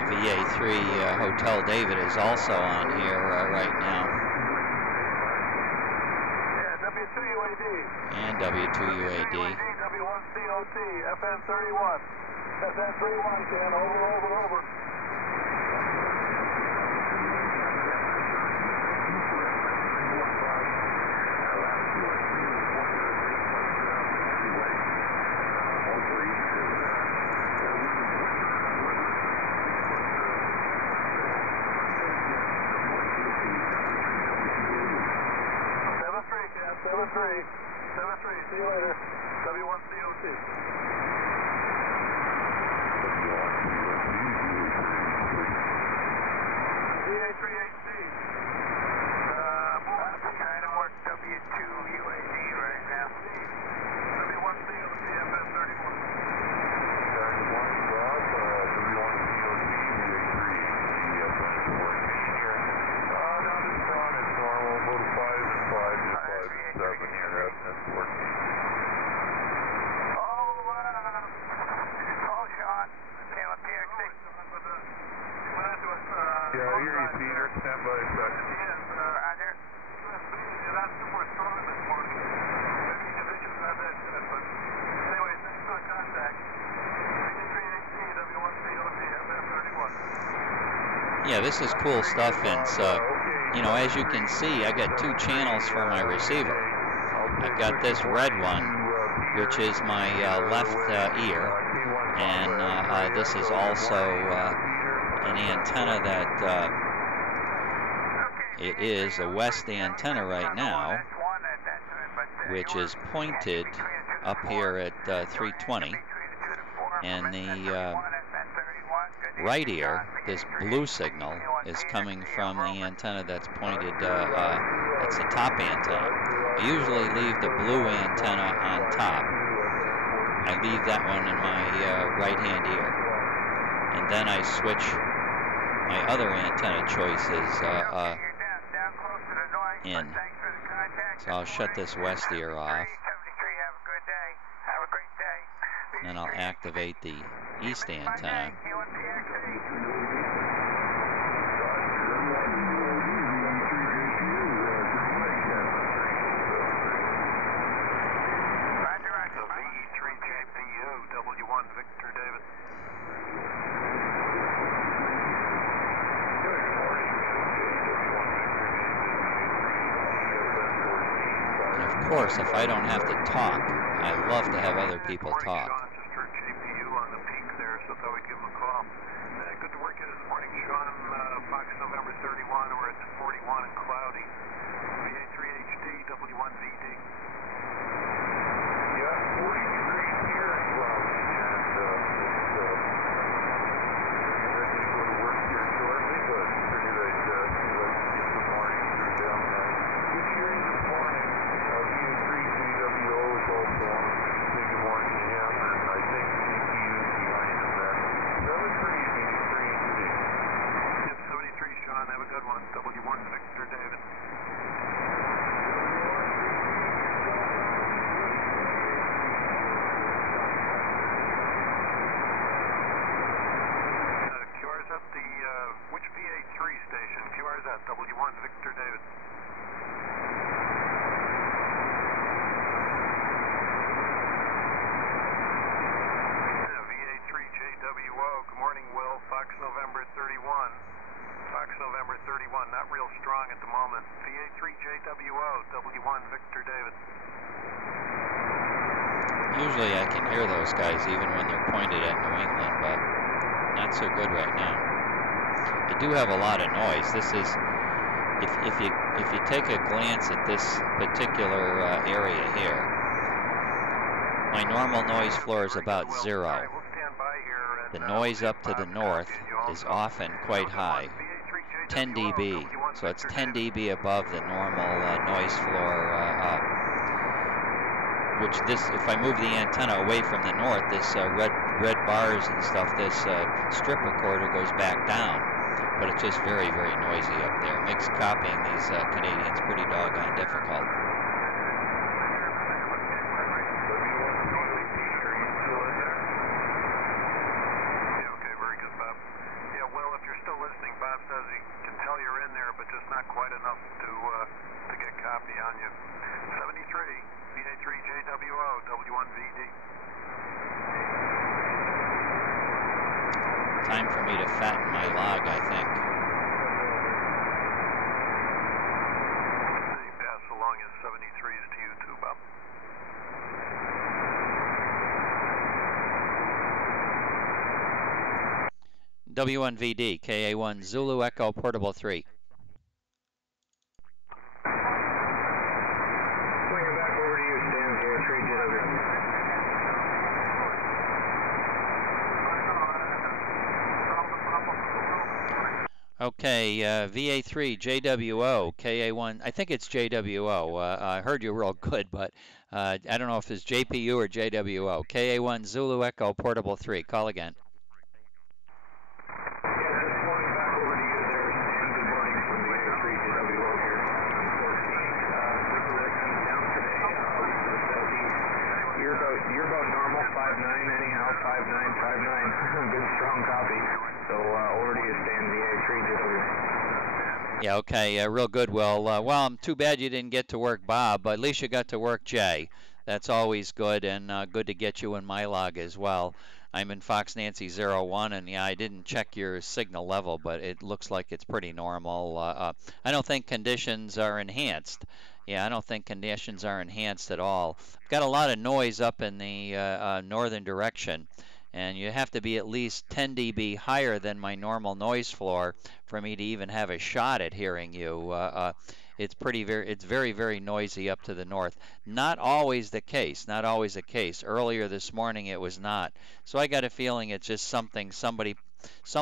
VA3 Hotel David is also on here right now. Yeah, W2UAD. And W2UAD. W1COT, FN31. FN31, Ken. Over. Seven three. See you later. W1COT. VA3HD. Trying to work W2UAD right now. W1COT, FN31. All right. Yeah, I hear you, Peter. Stand by a sec. Roger. Not super strong this morning. Maybe divisions not that good, but anyway, thanks for the contact. VA3HD, W1COT, FN14. Yeah, this is cool stuff, Vince. You know, as you can see, I got two channels for my receiver. I've got this red one, which is my left ear, and this is also an antenna that it is a west antenna right now, which is pointed up here at 320, and the right ear, this blue signal, is coming from the antenna that's pointed, that's the top antenna. I usually leave the blue antenna on top. I leave that one in my right-hand ear. And then I switch my other antenna choices in. So I'll shut this west ear off. And then I'll activate the east antenna. W1 Victor David. And of course, if I don't have to talk, I love to have other people talk. Sean just heard JPU on the peak there, so thought we'd give him a call. Good to work here this morning, Sean. Fox November 31, we're at 41 and cloudy. VA3HD, W1VD. Yeah, 40 degrees here and cloudy, and it's ready to go to work here shortly, but figured I'd get the morning through down. Good hearing this morning. VA3JWO is also on. Say good morning to him, and I think GPU's behind him there. 73 VA3HD. Yep, 73, Sean. Have a good one. W1 Victor David. Which VA3 station? QRZ, W1 Victor David. VA3JWO, good morning, Will. Fox November 31. Fox November 31, not real strong at the moment. VA3JWO, W1 Victor David. Usually I can hear those guys even when they're pointed at New England, but not so good right now. I do have a lot of noise. This is, if you take a glance at this particular area here, my normal noise floor is about 0. The noise up to the north is often quite high, 10 dB. So it's 10 dB above the normal noise floor. Which this, if I move the antenna away from the north, this red bars and stuff, this strip recorder goes back down. But it's just very, very noisy up there. It makes copying these Canadians pretty doggone difficult. Yeah, okay, very good, Bob. Yeah, well, if you're still listening, Bob says he can tell you're in there, but just not quite enough to get copy on you. 73, VA3JWO, W1VD. Time for me to fatten my log, I think. You pass along his 73s to you too, Bob. W1VD, KA1 Zulu Echo Portable 3. Okay, VA3, JWO, KA1, I think it's JWO. I heard you real good, but I don't know if it's JPU or JWO. KA1 Zulu Echo Portable 3. Call again. You're about normal, 5'9", anyhow, 5'9", 5'9". Good strong copy. So over to you, Stan, VA. VA3HD. Yeah, okay, real good, Will. Well, too bad you didn't get to work Bob, but at least you got to work Jay. That's always good, and good to get you in my log as well. I'm in Fox Nancy 01, and yeah, I didn't check your signal level, but it looks like it's pretty normal. I don't think conditions are enhanced. Yeah, I don't think conditions are enhanced at all. I've got a lot of noise up in the northern direction, and you have to be at least 10 dB higher than my normal noise floor for me to even have a shot at hearing you. It's very, very noisy up to the north. Not always the case, not always the case. Earlier this morning it was not. So I got a feeling it's just some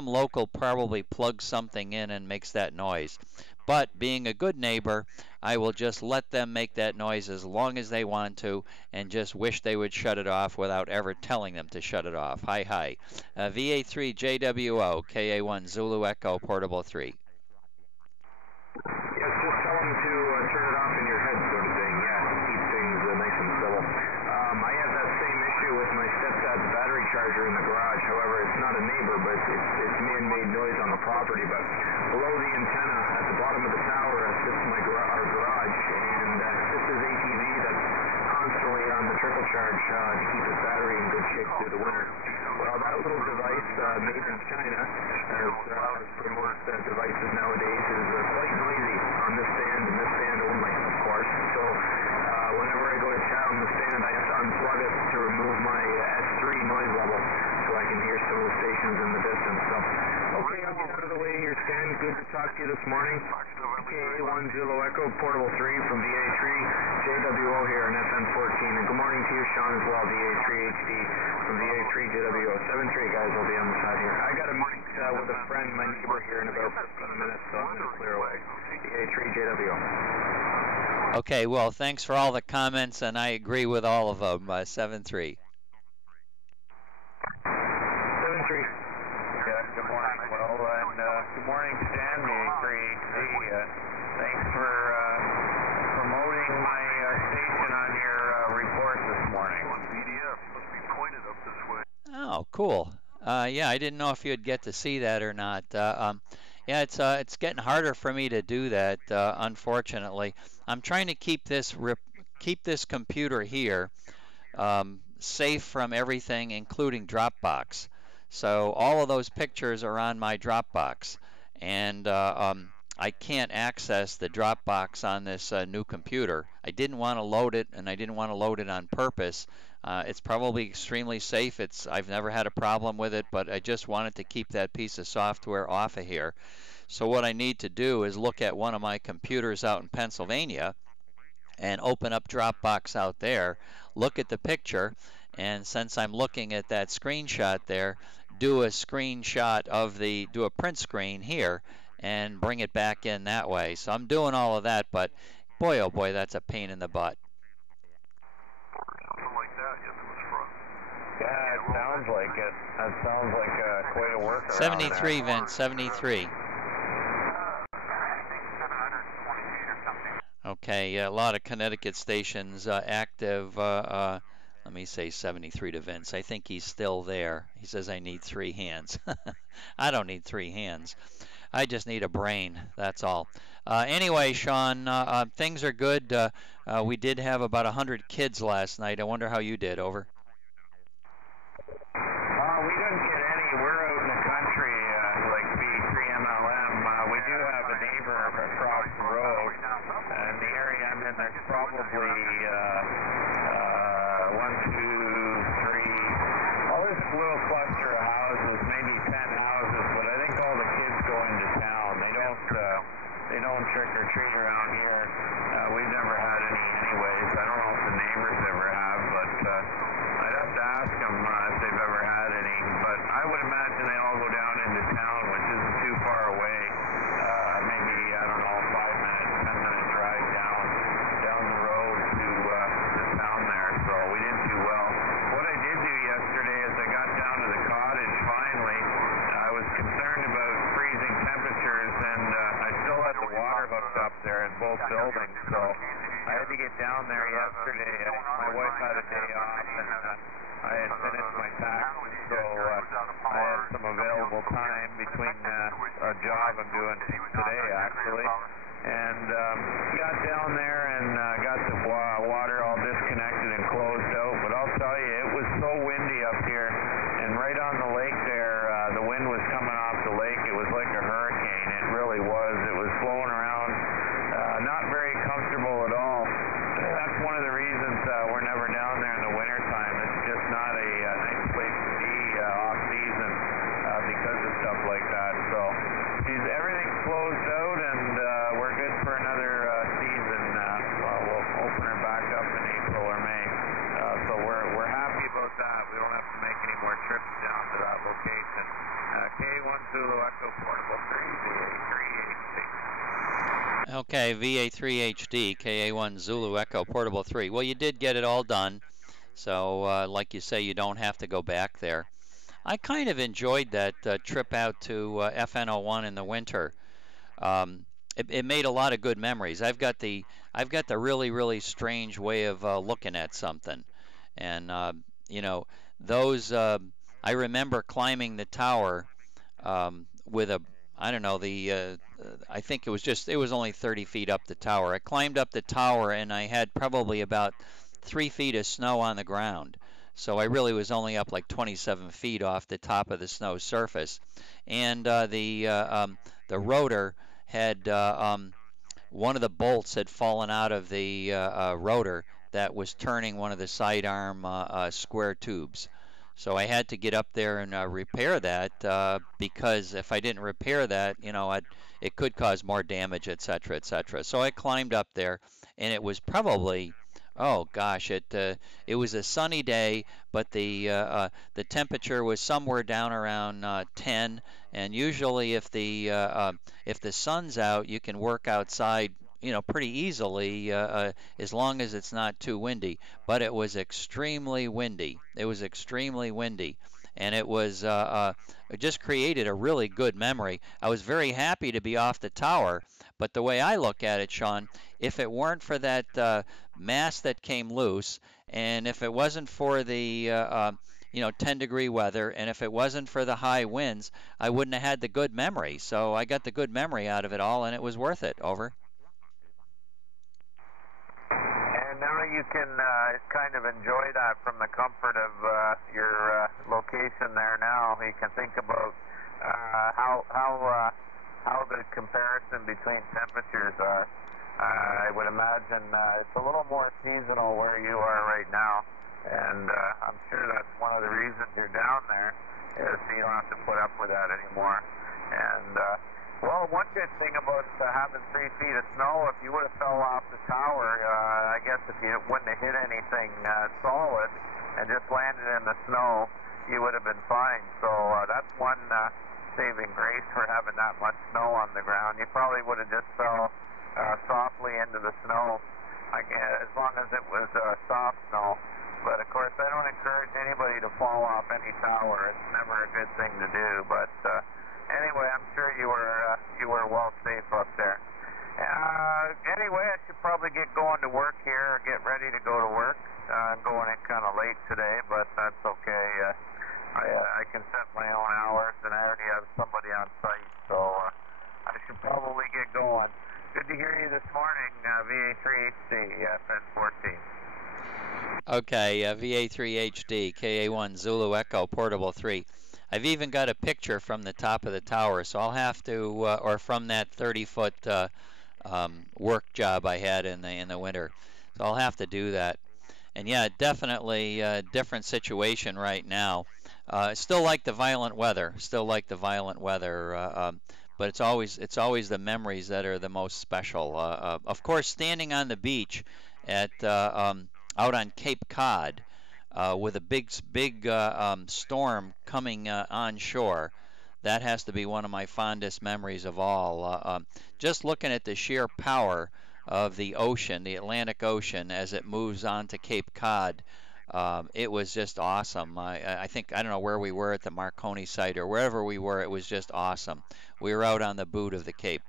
local probably plugs something in and makes that noise. But being a good neighbor, I will just let them make that noise as long as they want to and just wish they would shut it off without ever telling them to shut it off. Hi, hi. VA3JWO, KA1 Zulu Echo, Portable 3. Yes, just tell them to turn it off in your head, sort of thing. Yeah, keep things nice and civil. I have that same issue with my stepdad's battery charger in the garage. However, it's not a neighbor, but it's man-made noise on the property. But below the antenna, at the bottom of the tower, sits our garage, and this is ATV that's constantly on the trickle charge to keep his battery in good shape through the winter. Well, that little device, made in China, as for most devices nowadays, is quite noisy on this band and this band only, of course. So whenever I go to chat on the stand, I have to unplug it to remove my S3 noise level so I can hear some of the stations in the distance. So, okay, I'll get out of the way here, Stan. Good to talk to you this morning. KA1 Zulu Echo, Portable 3 from VA3 JWO here on FN14. And good morning to you, Sean, as well, VA3HD from VA3 JWO. 7-3, guys, will be on the side here. I got to meet with a friend, my neighbor, here in about 15 minutes, so I'm going to clear away. VA3 JWO. Okay, well, thanks for all the comments, and I agree with all of them. 7-3. 7-3. Yeah, good morning. Well, and good morning, Stan, VA3HD. Thanks for promoting my station on your report this morning. PDF must be pointed up this way. Oh, cool. Yeah, I didn't know if you'd get to see that or not. Yeah, it's getting harder for me to do that, unfortunately. I'm trying to keep this computer here safe from everything, including Dropbox. So all of those pictures are on my Dropbox, and I can't access the Dropbox on this new computer. I didn't want to load it, and I didn't want to load it on purpose. It's probably extremely safe. I've never had a problem with it, but I just wanted to keep that piece of software off of here. So what I need to do is look at one of my computers out in Pennsylvania and open up Dropbox out there, look at the picture, and since I'm looking at that screenshot there, do a print screen here and bring it back in that way. So I'm doing all of that, but boy, oh boy, that's a pain in the butt. Something like that, yes, it was front. Yeah, it sounds like it. That sounds like quite a workaround. 73, Vince, 73. Okay, a lot of Connecticut stations active. Let me say 73 to Vince. I think he's still there. He says I need 3 hands. I don't need 3 hands. I just need a brain. That's all. Anyway, Sean, things are good. We did have about 100 kids last night. I wonder how you did. Over. We didn't get any. We're out in the country, like B3MLM. We do have a neighbor across the road. In the area I'm in, there's probably 1, 2, 3. All this little cluster of houses, maybe 10 houses, but I think all the kids go into town. They don't trick or treat around here. We've never had any anyways. I don't know if the neighbors ever have, but I'd have to ask them if they've ever had any. But I would imagine they all go down into town, which isn't too far away. Maybe, I don't know, 5-minute, 10-minute drive down the road to the town there. So we didn't do well. What I did do yesterday is I got down to the cottage finally. I was concerned about freezing temperatures, and I still had the water hooked up there in both buildings. So I had to get down there yesterday. My wife had a day off, and I had finished my taxes, so I had some available time between our job I'm doing today, actually. And got down there and got the water all disconnected and closed out. But I'll tell you, it was so windy up here. And right on the lake there, the wind was coming off the lake. It was like a hurricane. It really was. It was blowing around. Not very comfortable at all. That's one of the reasons we're never down there in the wintertime. It's just not a nice place to be off-season because of stuff like that. So everything's closed out, and we're good for another season. We'll open her back up in April or May. So we're happy about that. We don't have to make any more trips down to that location. K1 Zulu Echo Portable 3, VA3HD. Okay, VA3HD, KA1 Zulu Echo Portable 3. Well, you did get it all done. So, like you say, you don't have to go back there. I kind of enjoyed that trip out to FN14 in the winter. It made a lot of good memories. I've got the really strange way of looking at something, and you know, those. I remember climbing the tower with a, I don't know, I think it was only 30 feet up the tower. I climbed up the tower and I had probably about 3 feet of snow on the ground. So I really was only up like 27 feet off the top of the snow surface. And the rotor had, one of the bolts had fallen out of the rotor that was turning one of the sidearm square tubes. So I had to get up there and repair that because if I didn't repair that, you know, it could cause more damage, etc., etc. So I climbed up there, and it was probably, oh gosh, it was a sunny day, but the temperature was somewhere down around 10. And usually, if the sun's out, you can work outside, you know, pretty easily as long as it's not too windy. But it was extremely windy. It was extremely windy, and it just created a really good memory. I was very happy to be off the tower, but the way I look at it, Sean, if it weren't for that mast that came loose, and if it wasn't for the 10-degree weather, and if it wasn't for the high winds, I wouldn't have had the good memory. So I got the good memory out of it all, and it was worth it. Over. And now you can kind of enjoy that from the comfort of your location there now. You can think about how the comparison between temperatures are. I would imagine it's a little more seasonal where you are right now. And I'm sure that's one of the reasons you're down there, is so you don't have to put up with that anymore. And, well, one good thing about having 3 feet of snow, if you would have fell off the tower, I guess if you wouldn't have hit anything solid and just landed in the snow, you would have been fine. So that's one saving grace for having that much snow on the ground. You probably would have just fell softly into the snow, as long as it was soft snow. But of course, I don't encourage anybody to fall off any tower. It's never a good thing to do. But anyway, I'm sure you were well safe up there. Anyway, I should probably get going to work here, or get ready to go to work. I'm going in kind of late today, but that's okay. I can set my own hours, and I already have somebody on site, so I should probably get going. Good to hear you this morning, VA3HD, FN14. Okay, VA3HD, KA1 Zulu Echo Portable 3. I've even got a picture from the top of the tower, so I'll have to, or from that 30-foot work job I had in the winter. So I'll have to do that. And yeah, definitely a different situation right now. Still like the violent weather. But it's always the memories that are the most special. Of course, standing on the beach at out on Cape Cod with a big storm coming onshore, that has to be one of my fondest memories of all. Just looking at the sheer power of the ocean, the Atlantic Ocean, as it moves on to Cape Cod, it was just awesome. I think, I don't know where we were at the Marconi site or wherever we were, it was just awesome. We were out on the boot of the Cape.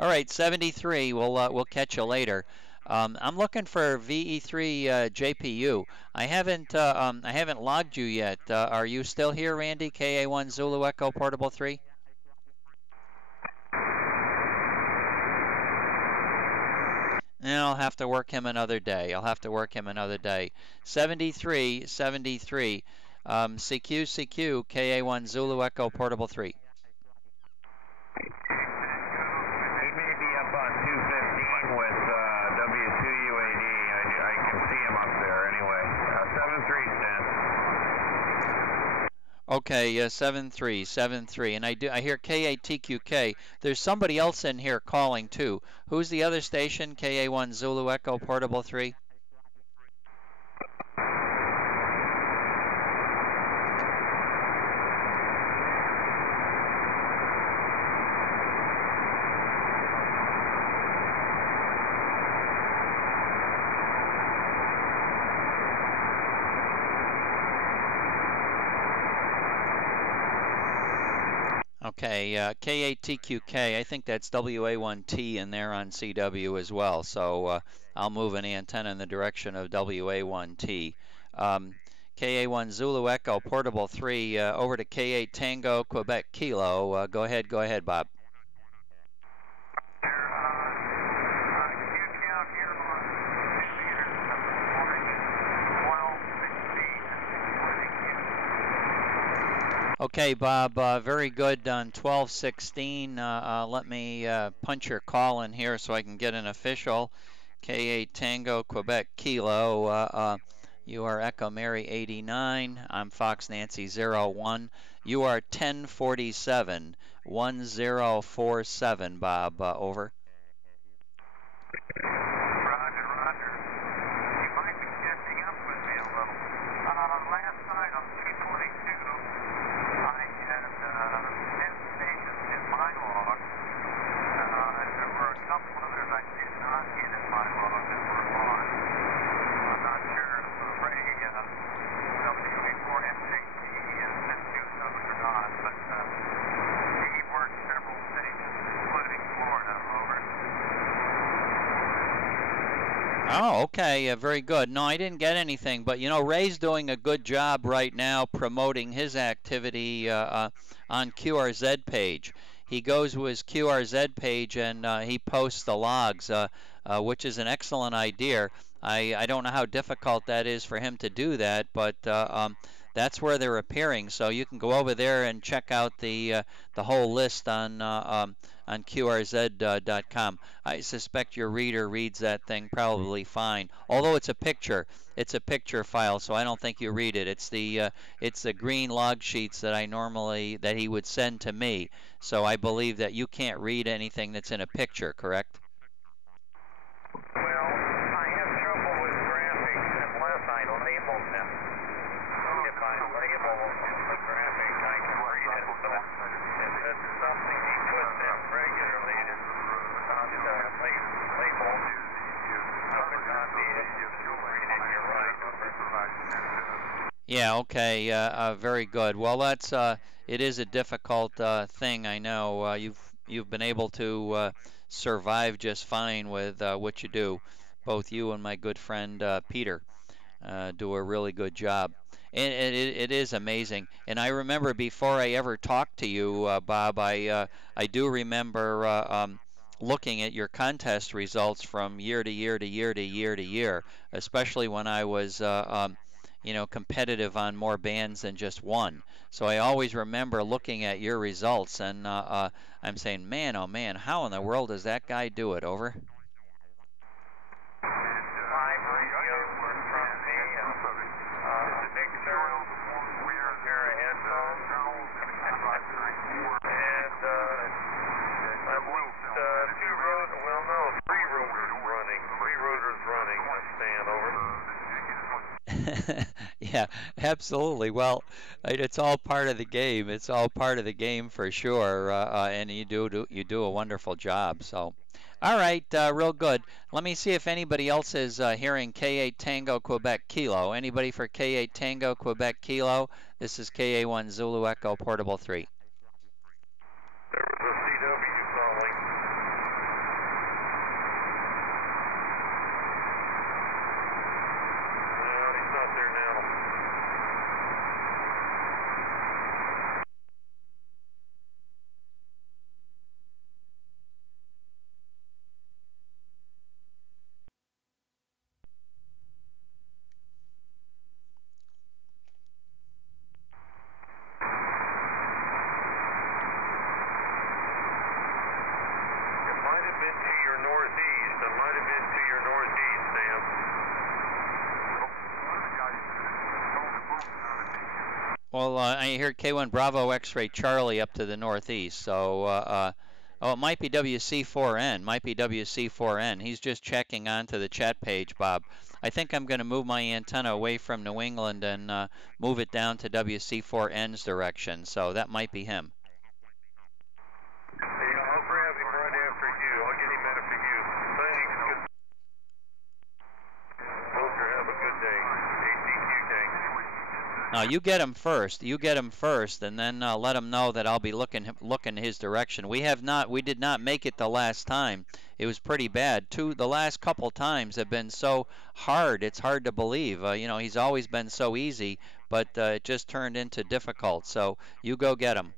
All right, 73. We'll catch you later. I'm looking for VE3 JPU. I haven't logged you yet. Are you still here, Randy? KA1 Zulu Echo Portable 3. And I'll have to work him another day. I'll have to work him another day. 73, 73. CQ, CQ, KA1 Zulu Echo Portable 3. He may be up on 215 with W2UAD. I can see him up there anyway. 73, Stan. Okay, 73, 73. And I hear KATQK. There's somebody else in here calling too. Who's the other station? KA1 Zulu Echo Portable 3. Okay, KATQK, I think that's WA1T in there on CW as well, so I'll move an antenna in the direction of WA1T. KA1 Zulu Echo Portable 3 over to K8 Tango Quebec Kilo. Go ahead, Bob. Okay, Bob, very good on 1216. Let me punch your call in here so I can get an official. K8 Tango Quebec Kilo. You are Echo Mary 89. I'm Fox Nancy 01. You are 1047 1047, Bob. Over. Roger, roger. You might be catching up with me a little. Last night on 222, I had 10 stations in my log, and there were a couple others I did not get in my log that were on. I'm not sure if Ray W4MJT sent you those or not, but he worked several stations, including Florida. Over. Oh, okay, very good. No, I didn't get anything, but you know, Ray's doing a good job right now promoting his activity on QRZ page. He goes to his QRZ page and he posts the logs, which is an excellent idea. I don't know how difficult that is for him to do that, but that's where they're appearing. So you can go over there and check out the whole list on QRZ.com. I suspect your reader reads that thing probably fine. Although it's a picture file, so I don't think you read it. It's the green log sheets that that he would send to me. So I believe that you can't read anything that's in a picture, correct? Well, I have trouble with graphics unless I label them. If I label the graphic, I can read it, but if it's something he puts in regularly, it's not labeled. I would not be able to read it. You're right. Yeah, okay, very good. Well, that's it is a difficult thing, I know. You've been able to survive just fine with what you do. Both you and my good friend Peter do a really good job. And it is amazing. And I remember before I ever talked to you, Bob, I do remember looking at your contest results from year to year to year to year to year, especially when I was you know, competitive on more bands than just one. So I always remember looking at your results and I'm saying, man, oh man, how in the world does that guy do it? Over. Yeah, absolutely. Well, it's all part of the game. It's all part of the game for sure, and you do a wonderful job. So, all right, real good. Let me see if anybody else is hearing K8 Tango Quebec Kilo. Anybody for K8 Tango Quebec Kilo? This is KA1 Zulu Echo Portable 3. There was a CW calling. Well, he's not there now. Well, I hear K1 Bravo X-ray Charlie up to the northeast. So, oh, it might be WC4N. Might be WC4N. He's just checking onto the chat page, Bob. I think I'm going to move my antenna away from New England and move it down to WC4N's direction. So that might be him. Yeah, I'll grab him right after you. I'll get him after you. Thanks. Soldier, have a good day. ACQ tank. Now you get him first. You get him first, and then let him know that I'll be looking his direction. We did not make it the last time. It was pretty bad. The last couple times have been so hard. It's hard to believe. You know, he's always been so easy, but it just turned into difficult. So you go get him.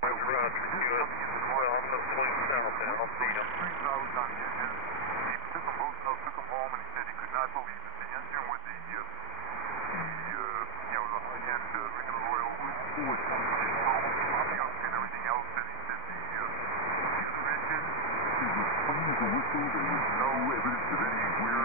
Well, I'm going to swing south and I'll see him. He took him home and he said he could not believe it. The engine with the high-end regular oil was popping up and everything else, and he said the other engine, it was plain as a whistle. There was no evidence of anywhere.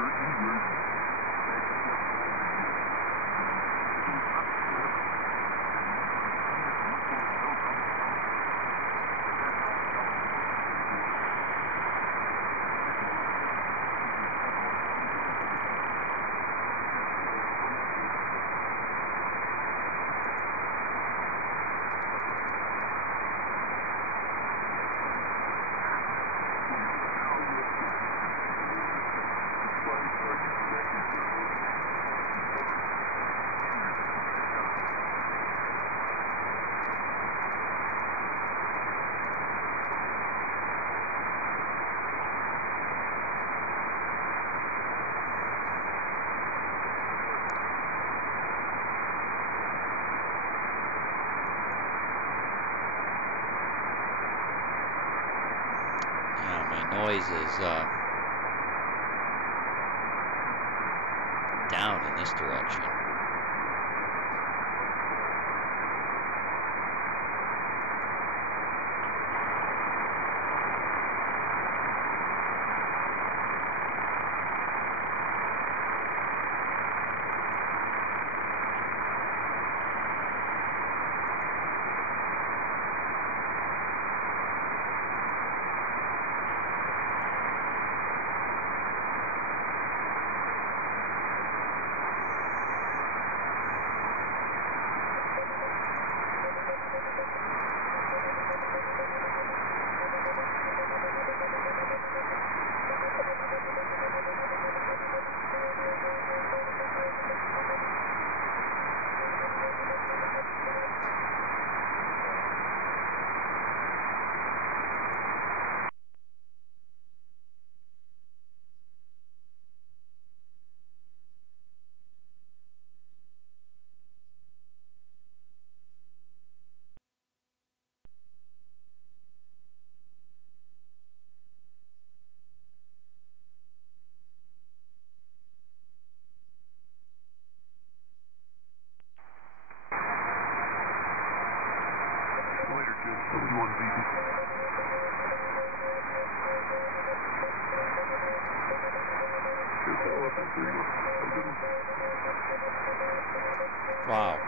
Noise is down in this direction. Wow.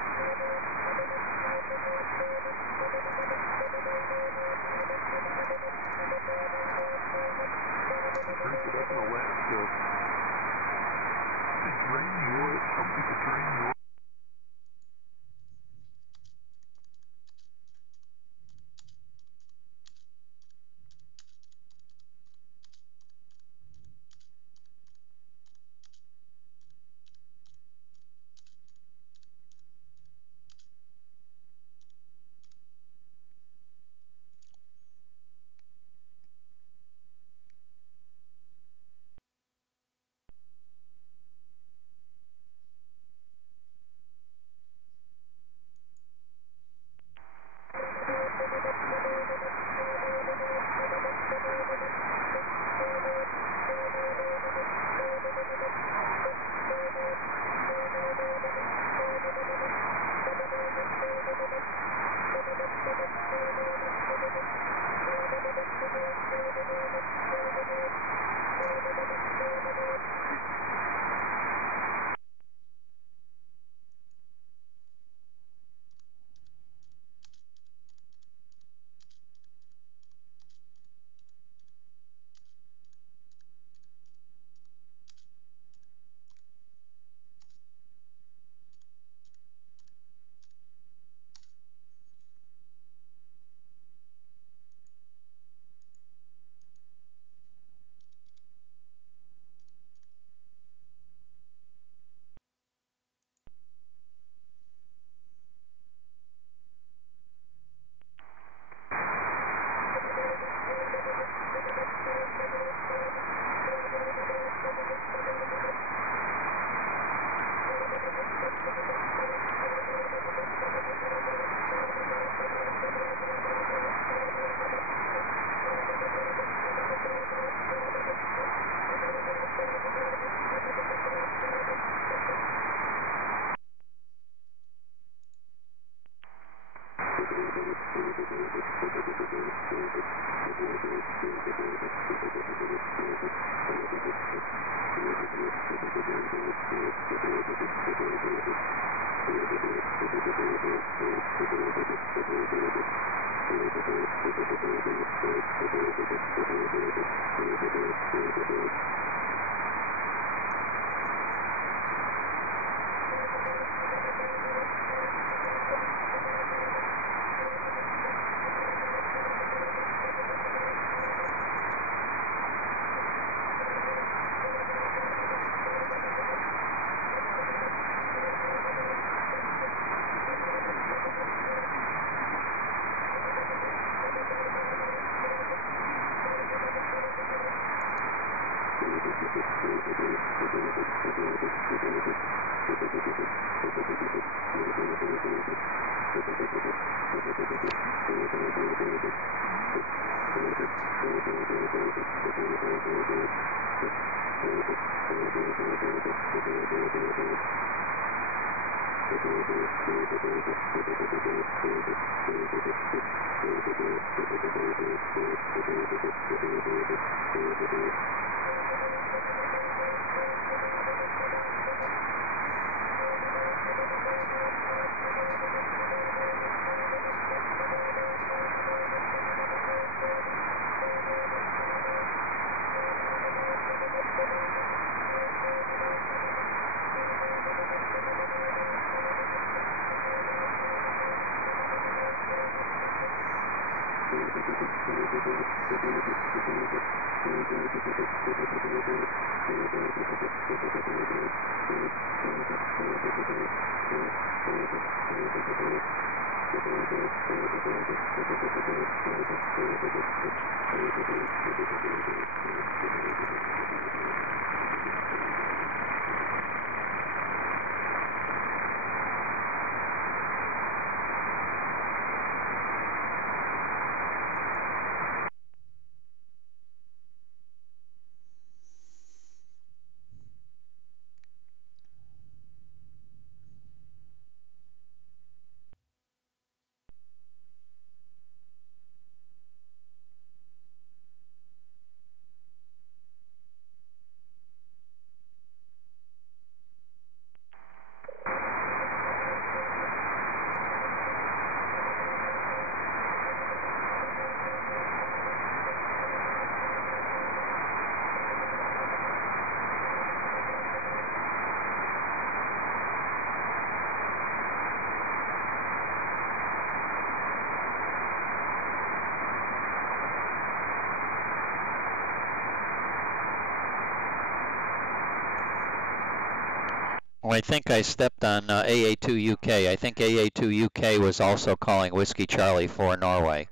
Well, I think I stepped on AA2 UK. I think AA2 UK was also calling Whiskey Charlie for Norway.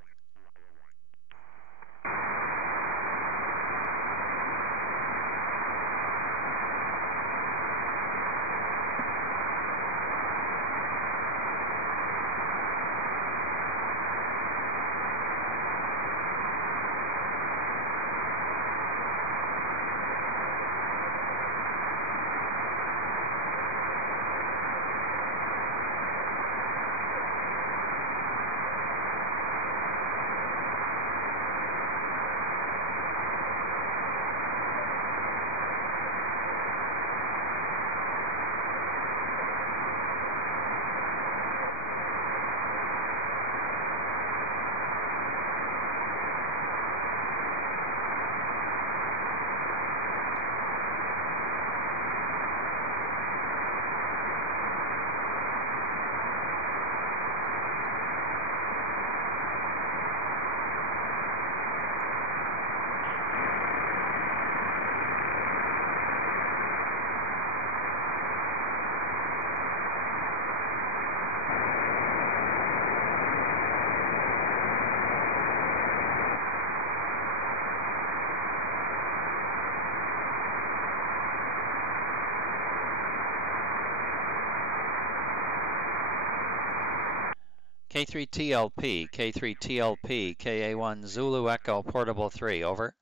K3TLP, K3TLP, KA1 Zulu Echo Portable 3, over.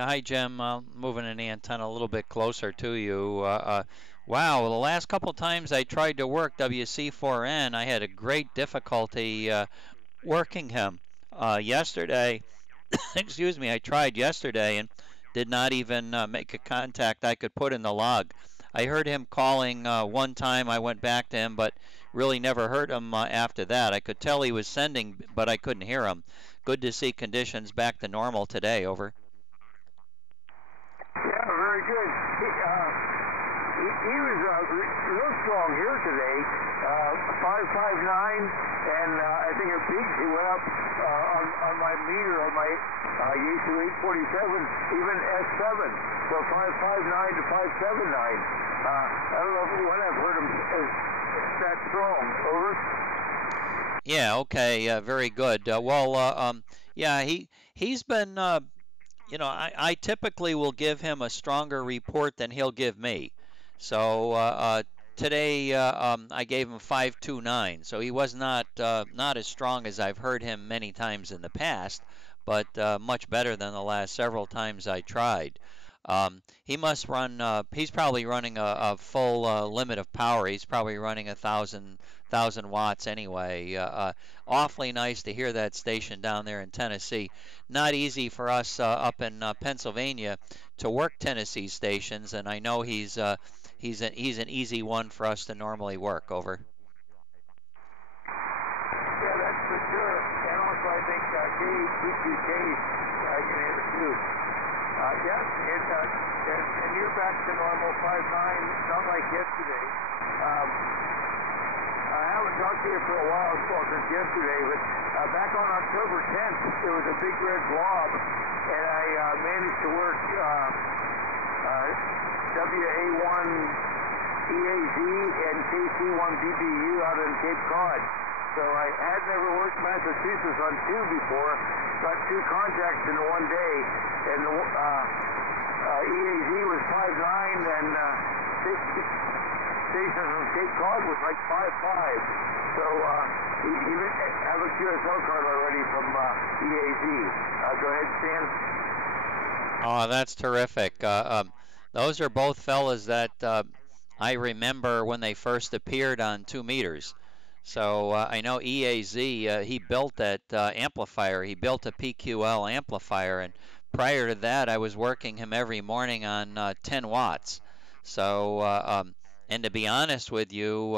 Yeah, hi Jim. Moving an antenna a little bit closer to you. Wow, the last couple times I tried to work WC4N, I had a great difficulty working him. Yesterday, excuse me, I tried yesterday and did not even make a contact I could put in the log. I heard him calling one time. I went back to him, but really never heard him after that. I could tell he was sending, but I couldn't hear him. Good to see conditions back to normal today. Over. Yeah, very good. He was real strong here today, 559, and I think at peaks he went up on my meter, on my Yaesu 847, even S7, so 559 to 579. I don't know when I've heard him that strong. Over. Yeah, okay, very good. Yeah, he's been, you know, I typically will give him a stronger report than he'll give me. So today I gave him 529. So he was not as strong as I've heard him many times in the past, but much better than the last several times I tried. He must run. He's probably running a full limit of power. He's probably running 1,000 watts anyway. Awfully nice to hear that station down there in Tennessee. Not easy for us up in Pennsylvania to work Tennessee stations, and I know he's an easy one for us to normally work. Over. Yeah, that's for sure. And also, I think KTK can hit it too. Yes, and you're back to normal, 5.9, not like yesterday. I haven't talked to you for a while, well, since yesterday, but back on October 10th, there was a big red blob, and I managed to work WA1 EAZ and KC1 BBU out in Cape Cod. So I had never worked Massachusetts on two before, got two contacts in one day, and EAZ was 5.9, and station from Cape Cod was like 5.5. So you have a QSL card already from EAZ. Go ahead, Stan. Oh, that's terrific. Those are both fellas that I remember when they first appeared on 2 meters. So I know EAZ, he built that amplifier. He built a PQL amplifier, and prior to that, I was working him every morning on 10 watts. So, and to be honest with you,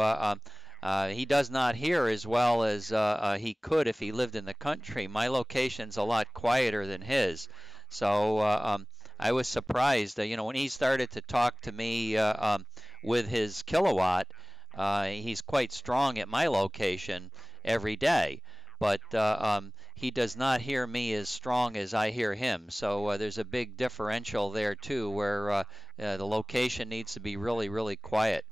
he does not hear as well as he could if he lived in the country. My location's a lot quieter than his. So I was surprised, you know, when he started to talk to me with his kilowatt. He's quite strong at my location every day, but he does not hear me as strong as I hear him. So there's a big differential there too, where the location needs to be really, really quiet.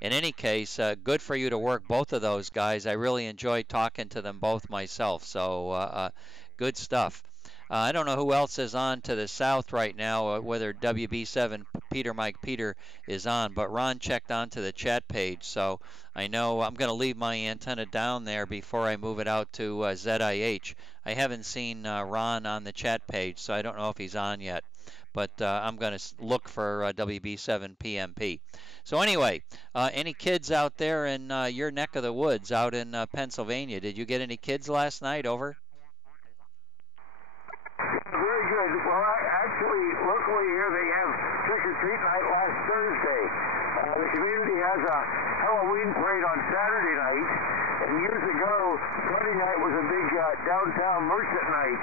In any case, good for you to work both of those guys. I really enjoyed talking to them both myself. So good stuff. I don't know who else is on to the south right now, whether WB7 Peter Mike Peter is on, but Ron checked onto the chat page, so I know I'm going to leave my antenna down there before I move it out to ZIH. I haven't seen Ron on the chat page, so I don't know if he's on yet, but I'm going to look for WB7 PMP. So anyway, any kids out there in your neck of the woods out in Pennsylvania? Did you get any kids last night? Over? Very good. Well, actually, locally here they have trick-or-treat night last Thursday. The community has a Halloween parade on Saturday night, and years ago, Friday night was a big downtown merchant night.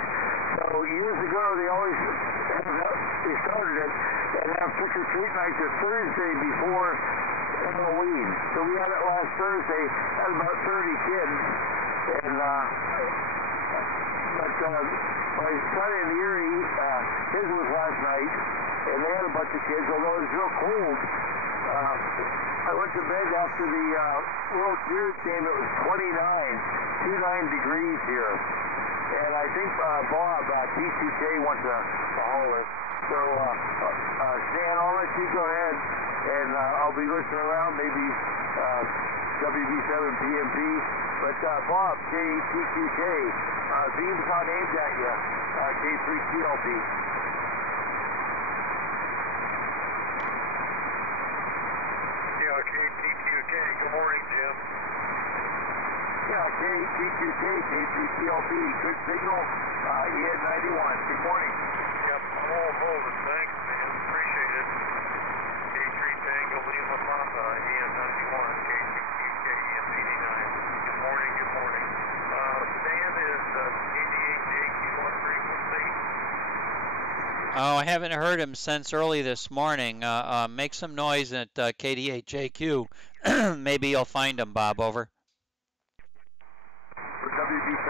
So years ago, they always they started it and have trick-or-treat night the Thursday before Halloween. So we had it last Thursday, had about 30 kids, and my son in Erie, his was last night, and they had a bunch of kids, although it was real cold. I went to bed after the World Series game. It was 29 degrees here. And I think Bob, TCK, wants to holler. So, Stan, I'll let you go ahead, and I'll be listening around, maybe WB7 PMP. But Bob, KTQK, beams on aimed at you, K3CLP. K2K, K3TLB, good signal, EN91. Good morning. Yep, all holding. Thanks, man. Appreciate it. K3 Tango Lima Papa, EN91, K2K, EN89. Good morning, good morning. Stan is KDH-AQ1 frequency. Oh, I haven't heard him since early this morning. Make some noise at KDHAQ. Maybe you'll find him, Bob. Over. For WB7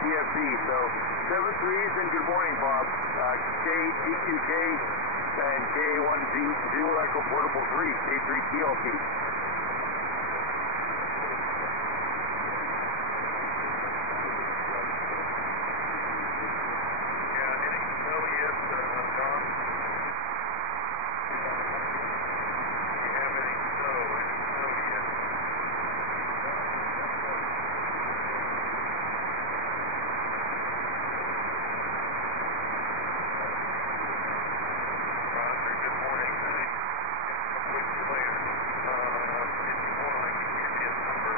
TFB, so 7-3s and good morning, Bob. K2K and KA1 Zulu Echo Portable 3, K3 TLP. Yeah, any snow yet, Don? You have any snow yet? Roger, good morning. Thanks. I'll speak to you later. If you want, I can give you a number.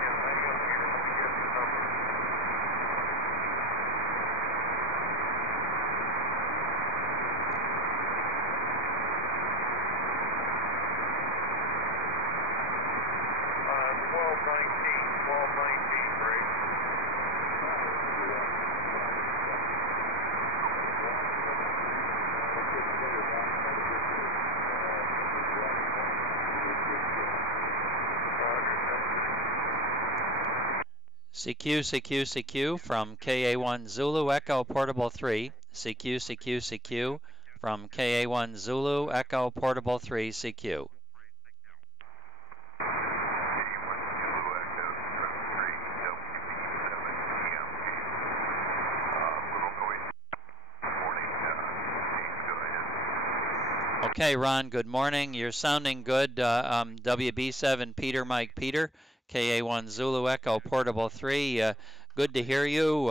Yeah, hang on here. Let me get the number. Twelve nineteen, Ray. Roger, thank you. CQ from KA1 Zulu Echo Portable 3. CQ from KA1 Zulu Echo Portable 3 CQ. Okay, Ron, good morning. You're sounding good. WB7 Peter Mike Peter, KA1 Zulu Echo Portable 3. Good to hear you.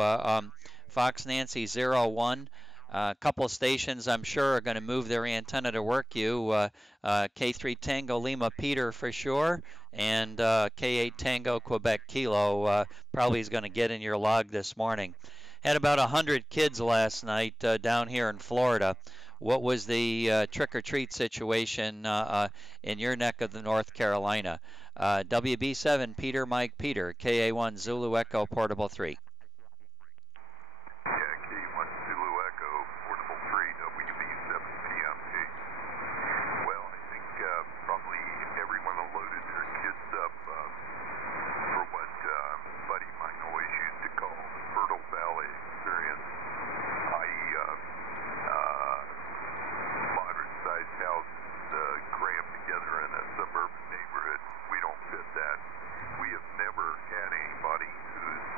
Fox Nancy 01. A couple of stations, I'm sure, are going to move their antenna to work you. K3 Tango Lima Peter for sure, and K8 Tango Quebec Kilo probably is going to get in your log this morning. Had about 100 kids last night down here in Florida. What was the trick-or-treat situation in your neck of the North Carolina? WB7 Peter Mike Peter, KA1 Zulu Echo Portable 3. Yeah, K1 Zulu Echo Portable 3, WB7 PMP. Well, I think probably everyone loaded their kids up for what Buddy Mike always used to call the Fertile Valley experience, i.e. moderate-sized houses crammed together in a suburban neighborhood. We don't fit that. We have never had anybody who's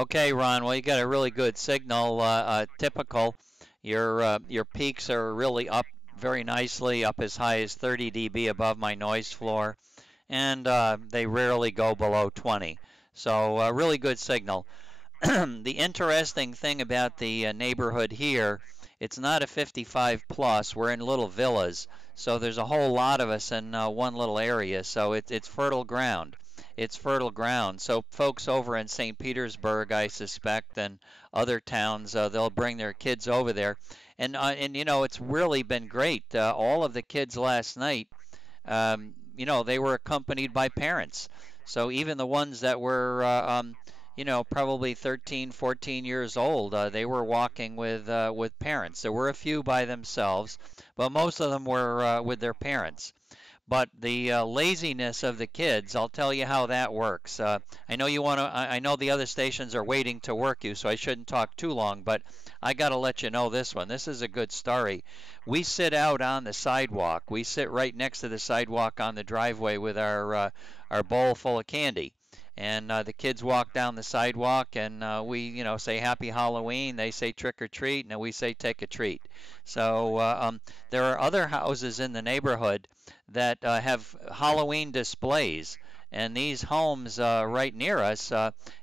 Okay, Ron. Well, you got a really good signal. Typical. Your peaks are really up very nicely, up as high as 30 dB above my noise floor, and they rarely go below 20. So really good signal. The interesting thing about the neighborhood here, it's not a 55 plus. We're in little villas, so there's a whole lot of us in one little area. So it's fertile ground. It's fertile ground. So folks over in St. Petersburg, I suspect, and other towns, they'll bring their kids over there, and you know it's really been great. All of the kids last night, you know, they were accompanied by parents. So even the ones that were you know, probably 13, 14 years old. They were walking with parents. There were a few by themselves, but most of them were with their parents. But the laziness of the kids, I'll tell you how that works. I know you want to. I know the other stations are waiting to work you, so I shouldn't talk too long. But I got to let you know this one. This is a good story. We sit out on the sidewalk. We sit right next to the sidewalk on the driveway with our bowl full of candy. And the kids walk down the sidewalk, and we, you know, say Happy Halloween. They say trick or treat, and we say take a treat. So there are other houses in the neighborhood that have Halloween displays, and these homes right near us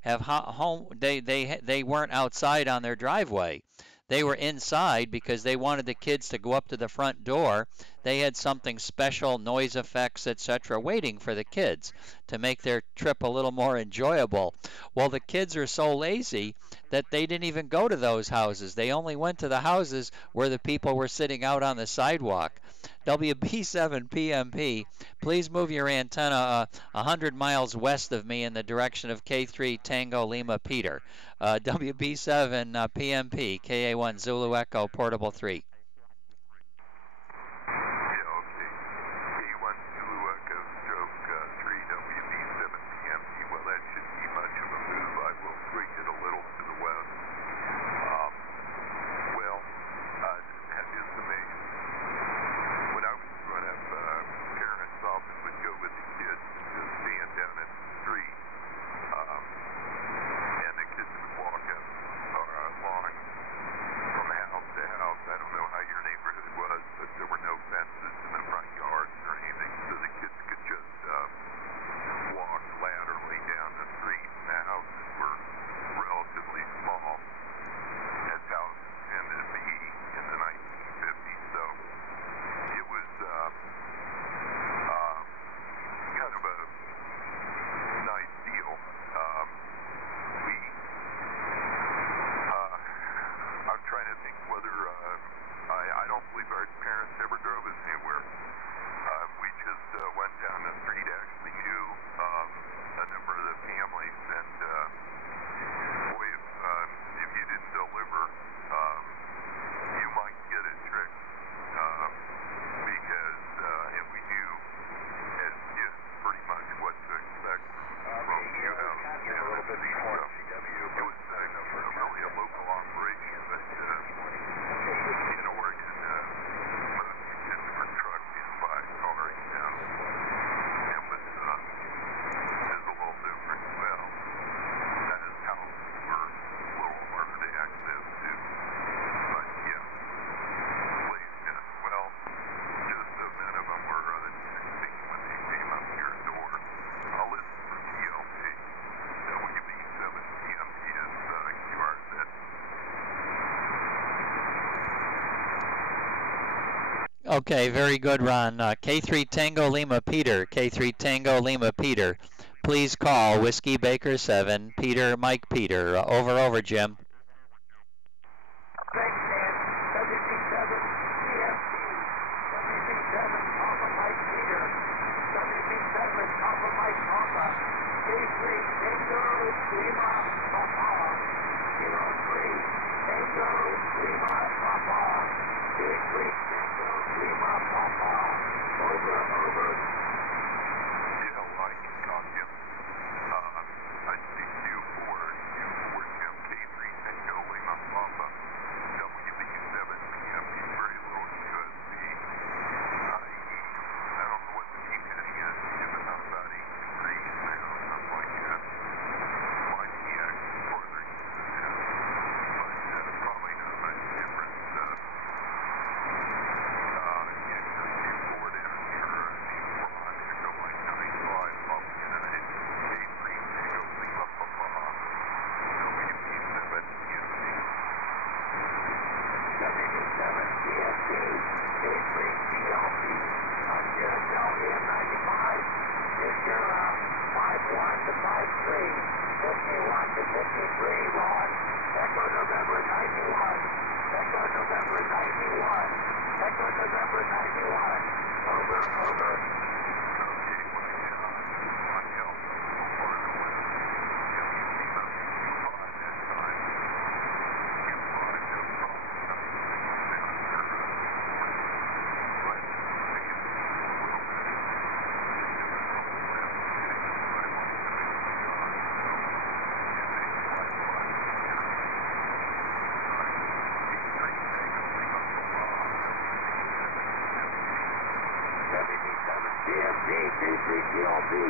have home. They weren't outside on their driveway. They were inside because they wanted the kids to go up to the front door. They had something special, noise effects, etc., waiting for the kids to make their trip a little more enjoyable. Well, the kids are so lazy that they didn't even go to those houses. They only went to the houses where the people were sitting out on the sidewalk. WB7 PMP, please move your antenna 100 miles west of me in the direction of K3 Tango Lima Peter. WB7 PMP, KA1 Zulu Echo, Portable 3. Okay, very good, Ron. K3 Tango Lima Peter, K3 Tango Lima Peter. Please call Whiskey Baker 7, Peter Mike Peter. Over, Jim. I speak to you for K3 TMT, K3TLB, 54,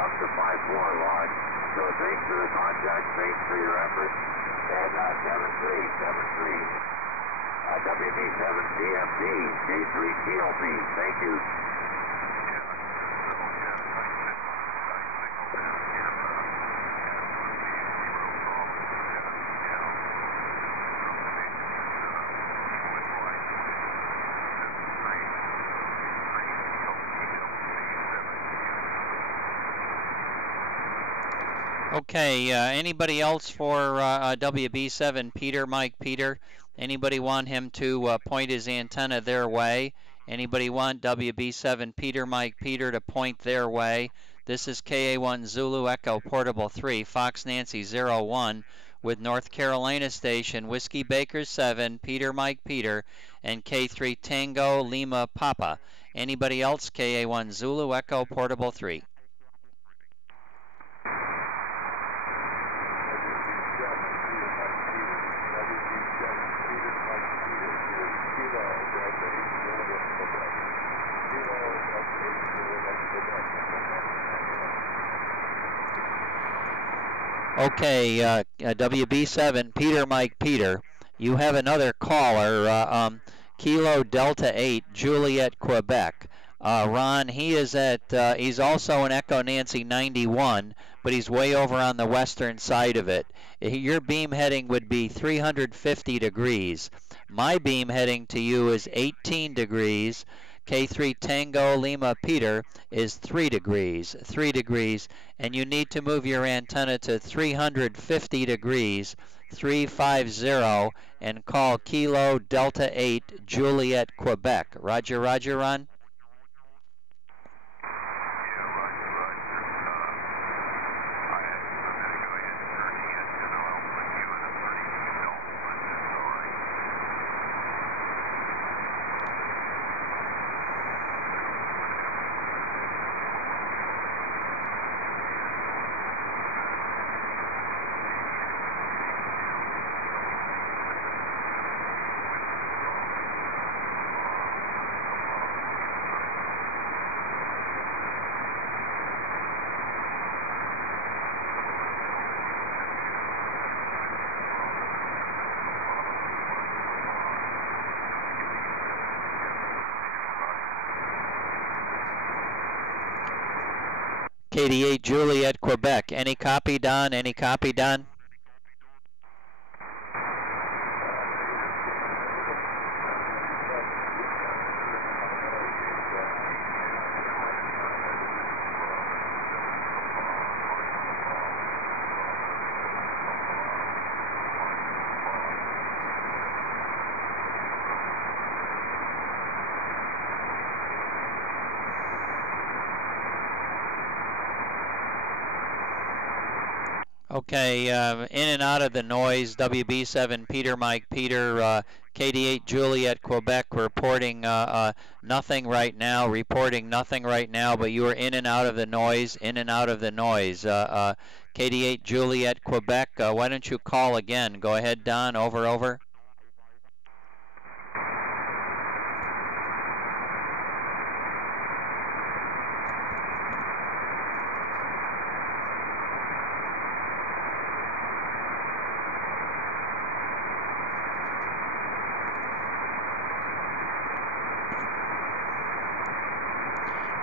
up to 54 log. So thanks for the contact, thanks for your efforts, and 73, WB7 TMT, K3TLB, thank you. Okay, anybody else for WB7 Peter, Mike Peter? Anybody want him to point his antenna their way? Anybody want WB7 Peter, Mike Peter to point their way? This is KA1 Zulu Echo Portable 3, Fox Nancy 01 with North Carolina Station, Whiskey Baker 7, Peter, Mike Peter, and K3 Tango Lima Papa. Anybody else? KA1 Zulu Echo Portable 3. Okay, WB7, Peter, Mike, Peter. You have another caller, Kilo Delta 8, Juliet, Quebec. Ron, he is at, he's also an Echo Nancy 91, but he's way over on the western side of it. Your beam heading would be 350 degrees. My beam heading to you is 18 degrees. K3 Tango Lima Peter is 3 degrees, and you need to move your antenna to 350 degrees, 350, and call Kilo Delta 8 Juliet, Quebec. Roger, Roger, Ron? KD8 Juliet, Quebec. Any copy, Don? Any copy, Don? Okay, in and out of the noise, WB7 Peter, Mike Peter, KD8 Juliet, Quebec, reporting nothing right now, but you are in and out of the noise, KD8 Juliet, Quebec, why don't you call again? Go ahead, Don, over, over.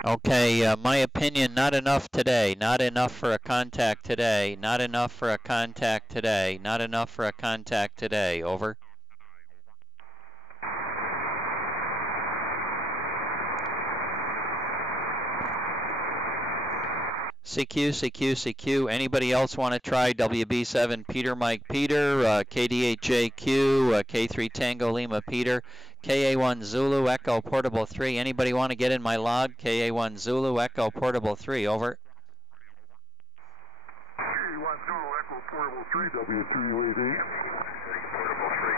Okay, my opinion, not enough today, not enough for a contact today, over. CQ, anybody else want to try WB7 Peter, Mike Peter, KD8JQ, K3 Tango Lima Peter, KA1 Zulu Echo Portable 3. Anybody want to get in my log? KA1 Zulu Echo Portable 3, over. KA1 Zulu Echo Portable 3, W3UAD. Portable 3,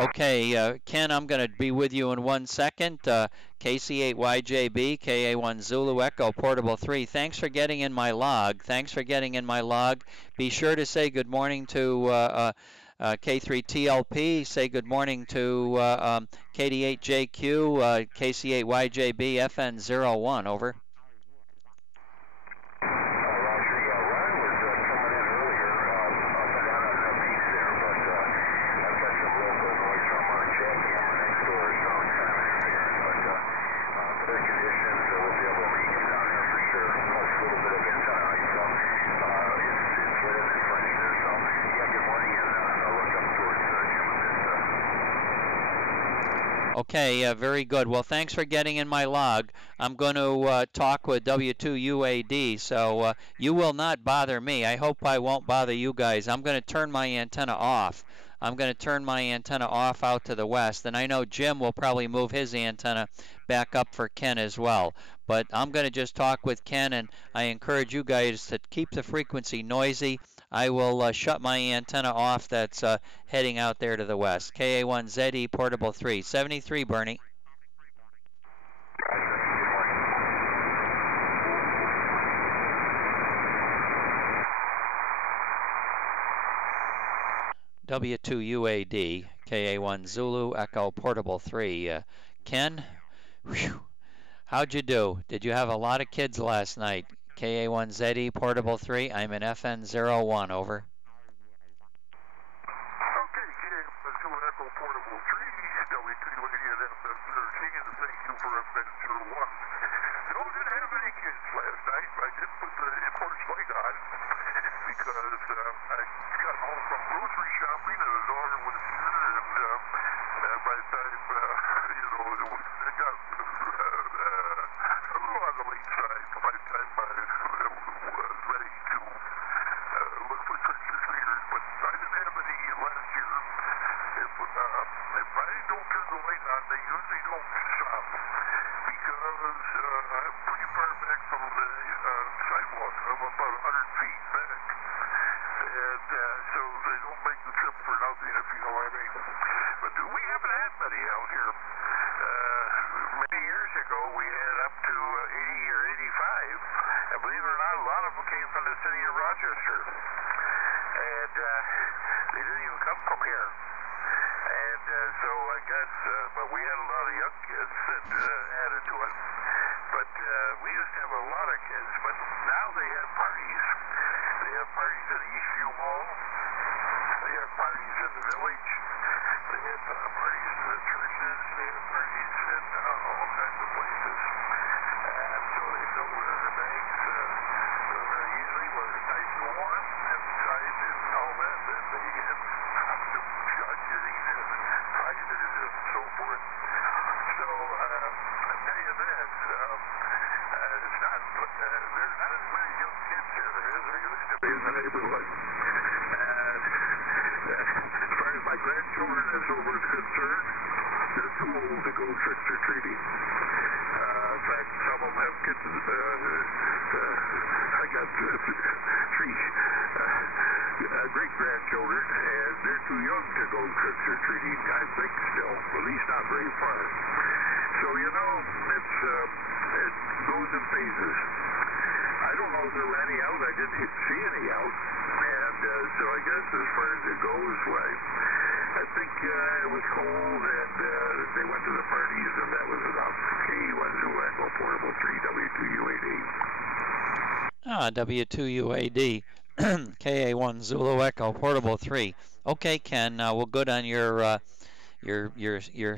Okay, Ken, I'm going to be with you in 1 second. KC8YJB, KA1 Zulu Echo Portable 3. Thanks for getting in my log. Be sure to say good morning to K3TLP, say good morning to KD8JQ, KC8YJB, FN01, over. Okay, very good. Well, thanks for getting in my log. I'm going to talk with W2UAD, so you will not bother me. I hope I won't bother you guys. I'm going to turn my antenna off. I'm going to turn my antenna off out to the west, and I know Jim will probably move his antenna back up for Ken as well. But I'm going to just talk with Ken, and I encourage you guys to keep the frequency noisy. I will shut my antenna off that's heading out there to the west. KA1ZE portable 3. 73, Bernie. W2UAD, KA1 Zulu Echo portable 3. Ken, whew, how'd you do? Did you have a lot of kids last night? KA1ZE portable 3. I'm in FN01, over. W2UAD, KA1 Zulu Echo portable 3. Okay, Ken, we're good on your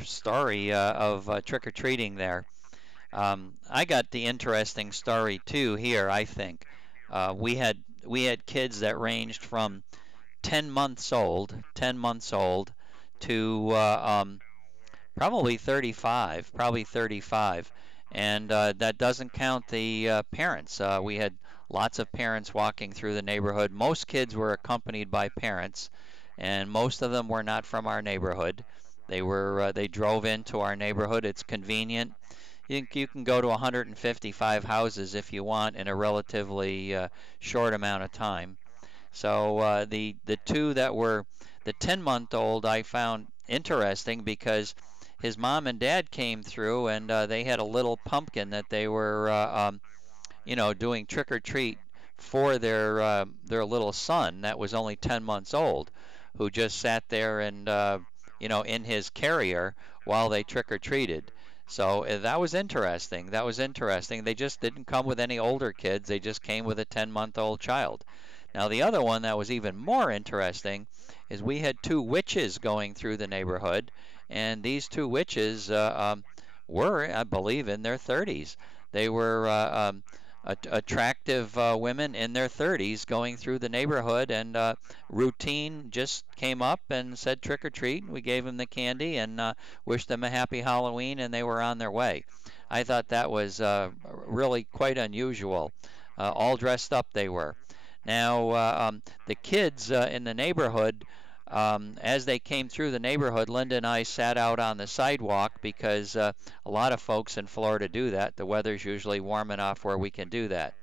story of trick or treating there. I got the interesting story too here. I think we had kids that ranged from 10 months old to probably 35, and that doesn't count the parents. We had lots of parents walking through the neighborhood. Most kids were accompanied by parents, and most of them were not from our neighborhood. They drove into our neighborhood. It's convenient. You can go to 155 houses if you want in a relatively short amount of time. So the two that were the 10-month-old I found interesting because his mom and dad came through and they had a little pumpkin that they were doing trick or treat for their little son that was only 10 months old. who just sat there and, in his carrier while they trick-or-treated. So that was interesting. That was interesting. They just didn't come with any older kids. They just came with a 10-month-old child. Now, the other one that was even more interesting is we had two witches going through the neighborhood, and these two witches were, I believe, in their 30s. They were attractive women in their 30s going through the neighborhood, and routine just came up and said trick or treat. We gave them the candy and wished them a happy Halloween, and they were on their way. I thought that was really quite unusual. All dressed up they were. Now, the kids in the neighborhood, as they came through the neighborhood, Linda and I sat out on the sidewalk because a lot of folks in Florida do that. The weather's usually warm enough where we can do that.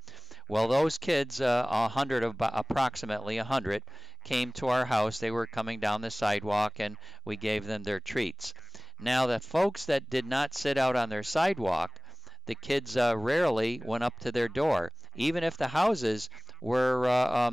Well, those kids, approximately 100, came to our house. They were coming down the sidewalk, and we gave them their treats. Now, the folks that did not sit out on their sidewalk, the kids rarely went up to their door, even if the houses were,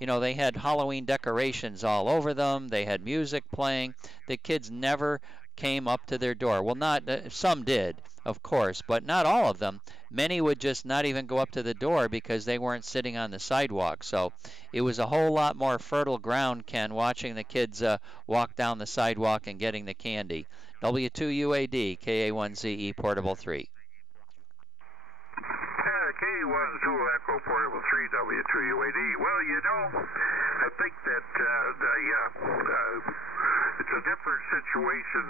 they had Halloween decorations all over them. They had music playing. The kids never came up to their door. Well, not some did, of course, but not all of them. Many would just not even go up to the door because they weren't sitting on the sidewalk. So it was a whole lot more fertile ground, Ken, watching the kids walk down the sidewalk and getting the candy. W2UAD, KA1ZE, Portable 3. K1 Zulu Echo Portable 3 W2UAD. Well, I think that it's a different situation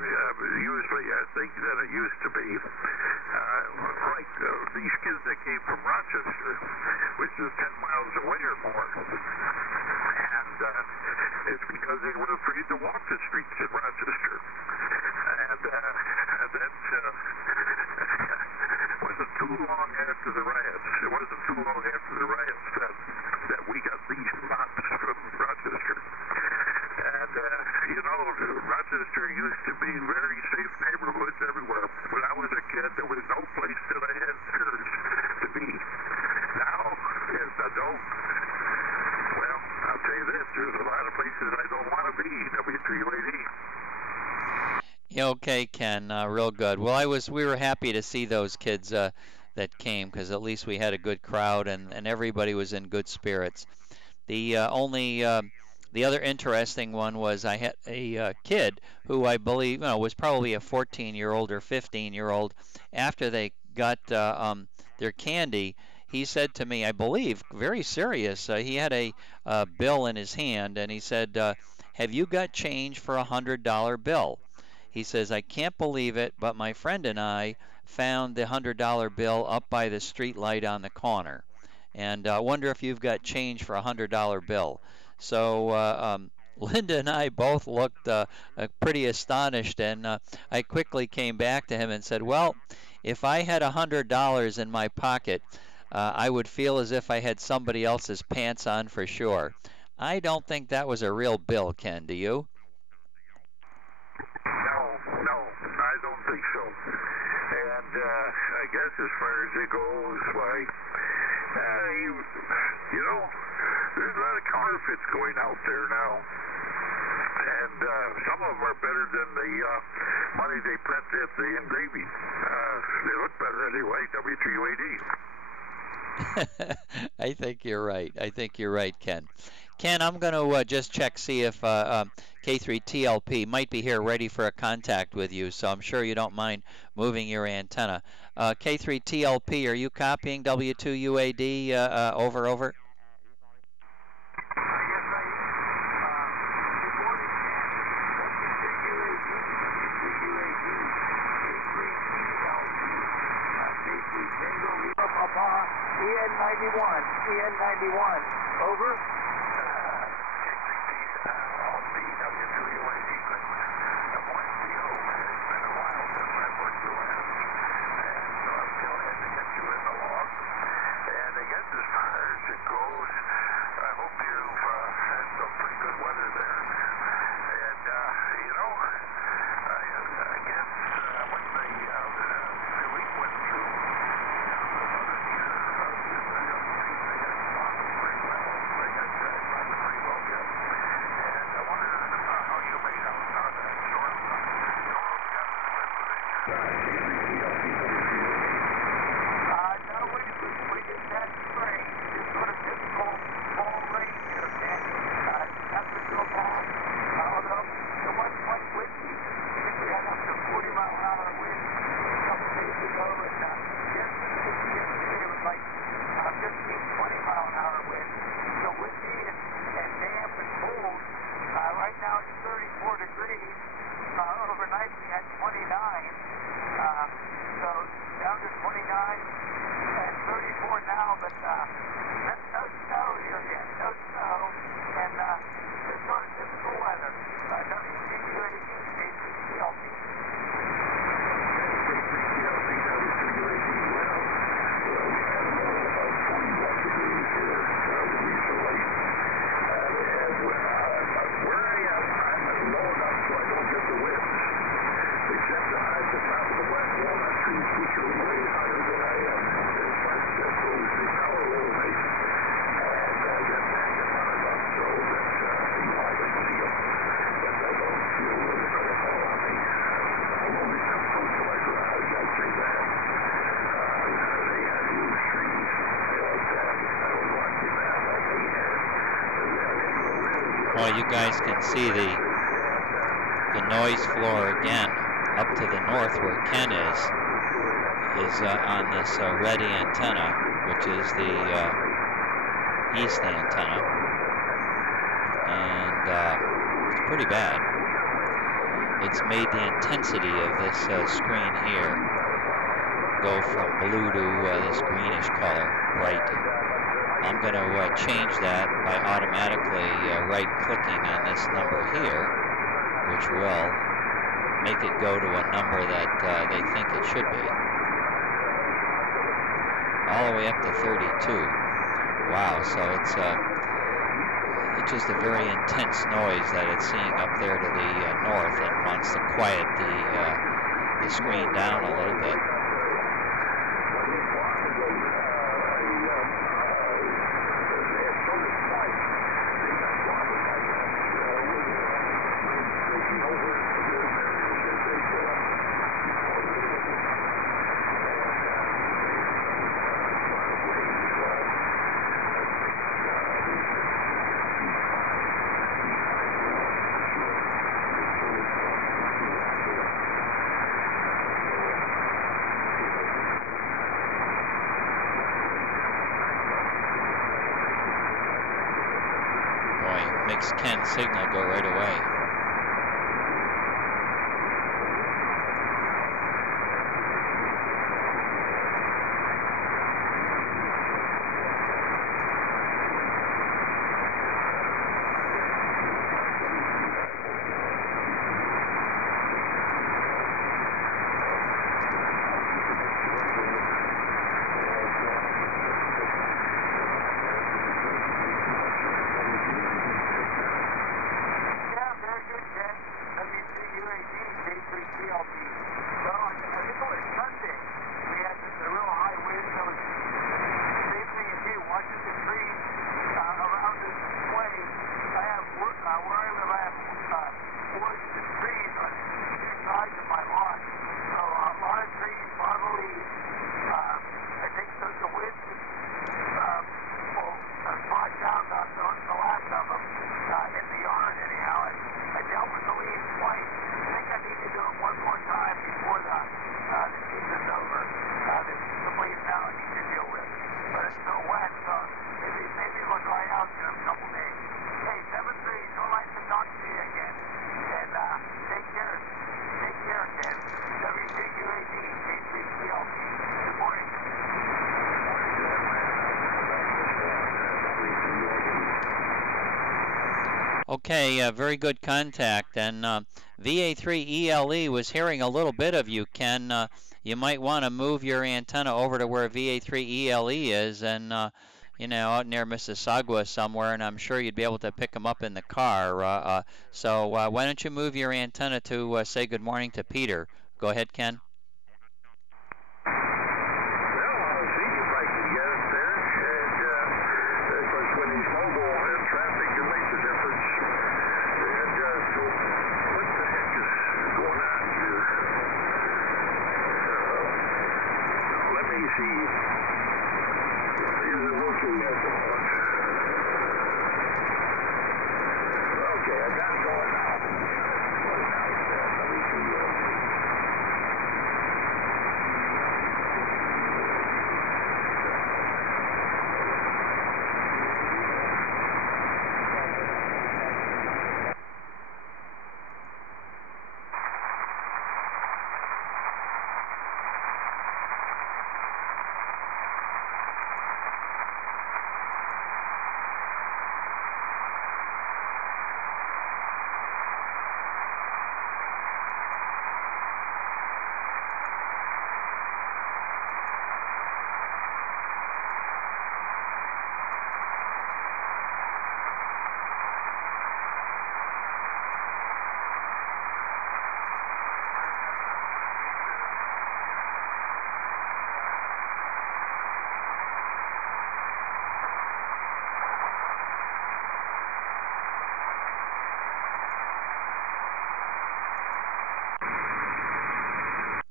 usually, I think, than it used to be. Like these kids that came from Rochester, which is 10 miles away or more. And it's because they were afraid to walk the streets in Rochester. And that wasn't too long after the riots. It wasn't too long after the riots that we got these mops from Rochester. And, Rochester used to be very safe neighborhoods everywhere. When I was a kid, there was no place that I had fears to be. Now, as an adult, well, I'll tell you this, there's a lot of places I don't want to be, W3UAD. Okay, Ken, real good. Well, we were happy to see those kids that came because at least we had a good crowd and everybody was in good spirits. The other interesting one was I had a kid who I believe was probably a 14-year-old or 15-year-old. After they got their candy, he said to me, I believe, very serious. He had a bill in his hand, and he said, "Have you got change for $100 bill?" He says, "I can't believe it, but my friend and I found the $100 bill up by the street light on the corner, and I wonder if you've got change for a $100 bill." So Linda and I both looked pretty astonished, and I quickly came back to him and said, "Well, if I had $100 in my pocket, I would feel as if I had somebody else's pants on for sure." I don't think that was a real bill, Ken, do you? No, I don't think so. And I guess as far as it goes, why, there's a lot of counterfeits going out there now. And some of them are better than the money they print at the engraving. They look better anyway, W3UAD. I think you're right. I think you're right, Ken. Ken, I'm going to just check, see if K3TLP might be here ready for a contact with you, so I'm sure you don't mind moving your antenna. K3TLP, are you copying W2UAD? Over, over. EN91, over. No, we didn't have spring. Just sort of typical fall rain here, Ken. Nothing real bad. Although it wasn't much windy. I think we had up to 40-mile-an-hour wind a couple days ago, and yesterday it was like 15, 20-mile-an-hour wind. So windy and damp and cold. Right now it's 34 degrees. Overnight we had 29. So down to 29 and 34 now, but no snow here yet. No snow. And just sort of typical weather. WCUAD, K3CLP. Well, you guys can see the noise floor again up to the north where Ken is on this ready antenna, which is the east antenna, and it's pretty bad. It's made the intensity of this screen here go from blue to this greenish color, bright. I'm going to change that by automatically right-clicking on this number here, which will make it go to a number that they think it should be. All the way up to 32. Wow, so it's just a very intense noise that it's seeing up there to the north, and wants to quiet the screen down a little bit. Makes Ken's signal go right away. Okay, very good contact. And VA3ELE was hearing a little bit of you, Ken. You might want to move your antenna over to where VA3ELE is, and you know, out near Mississauga somewhere, and I'm sure you'd be able to pick them up in the car. So why don't you move your antenna to say good morning to Peter? Go ahead, Ken.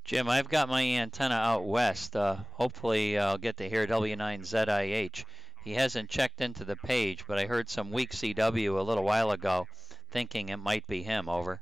Jim, I've got my antenna out west. Hopefully I'll get to hear W9ZIH. He hasn't checked into the page, but I heard some weak CW a little while ago, thinking it might be him. Over.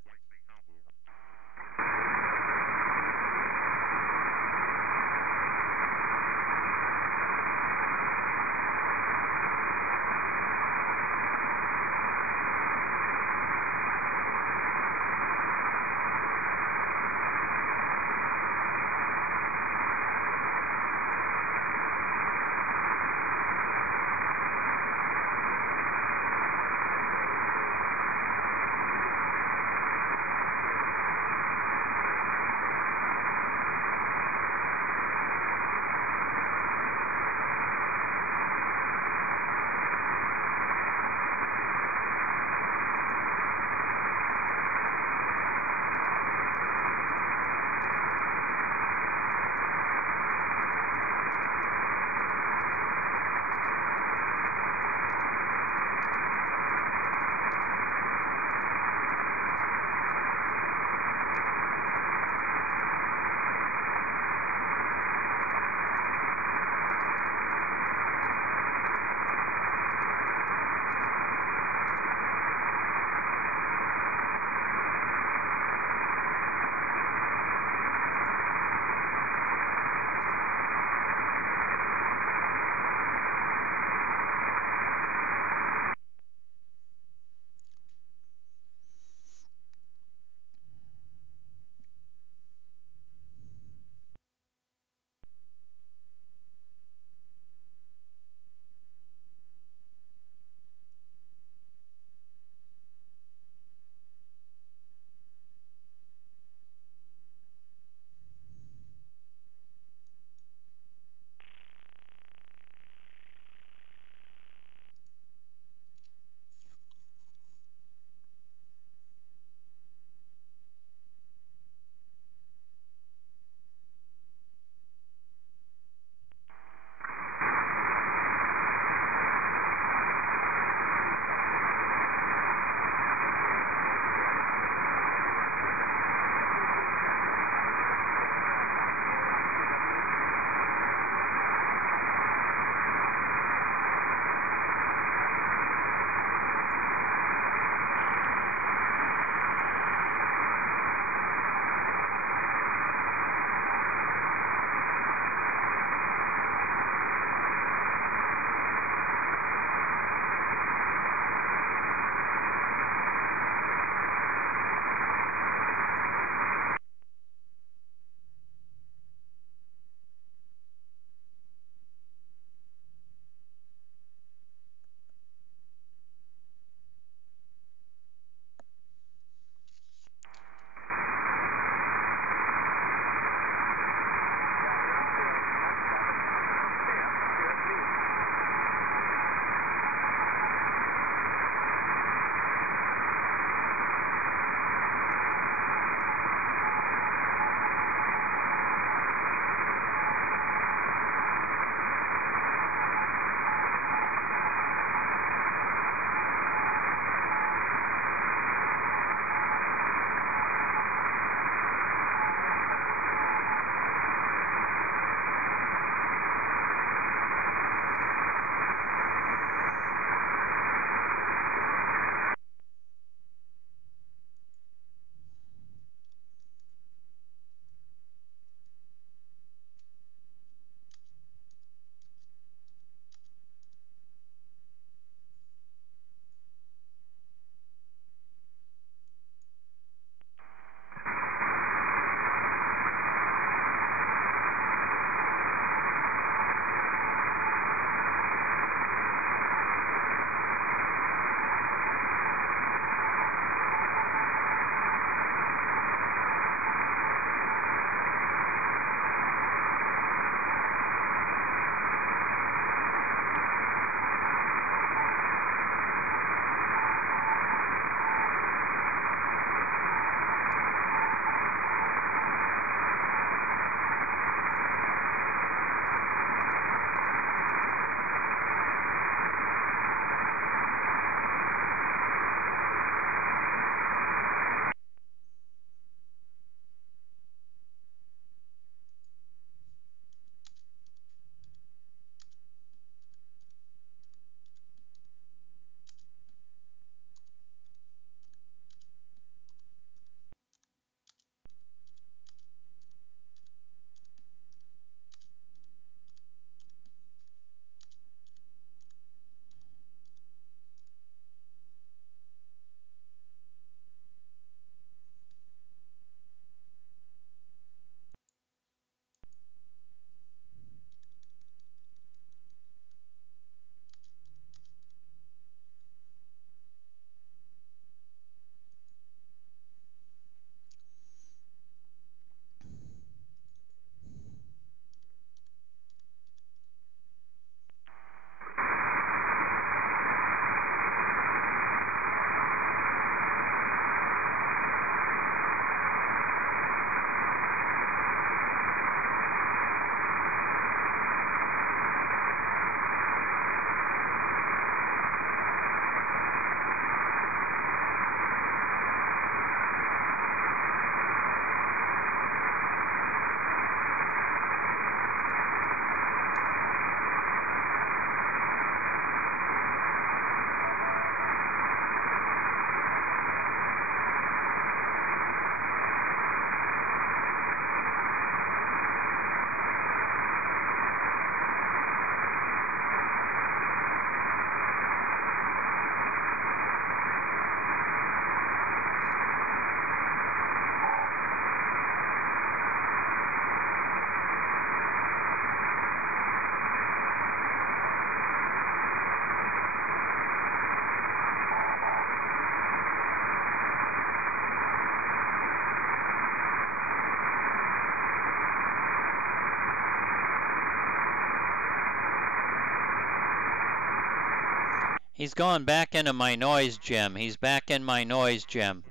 He's going back into my noise, Jim. He's back in my noise, Jim.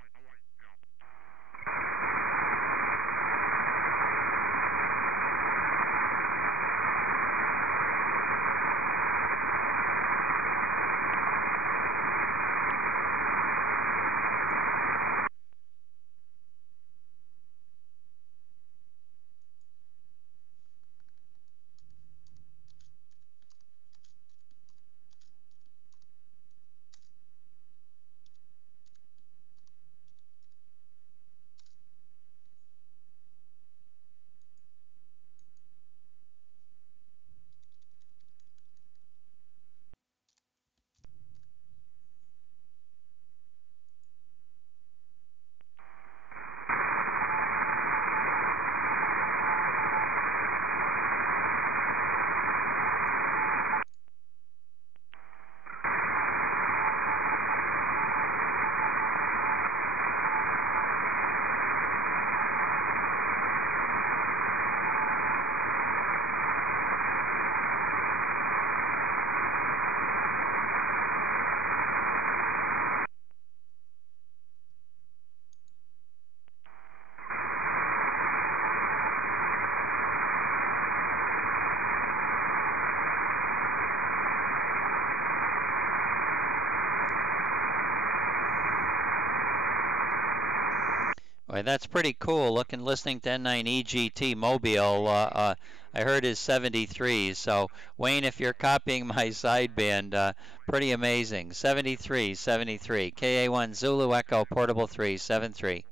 Boy, that's pretty cool. Listening to N9EGT Mobile, I heard his 73s. So, Wayne, if you're copying my sideband, pretty amazing. 73, 73. KA1 Zulu Echo Portable 3, 73.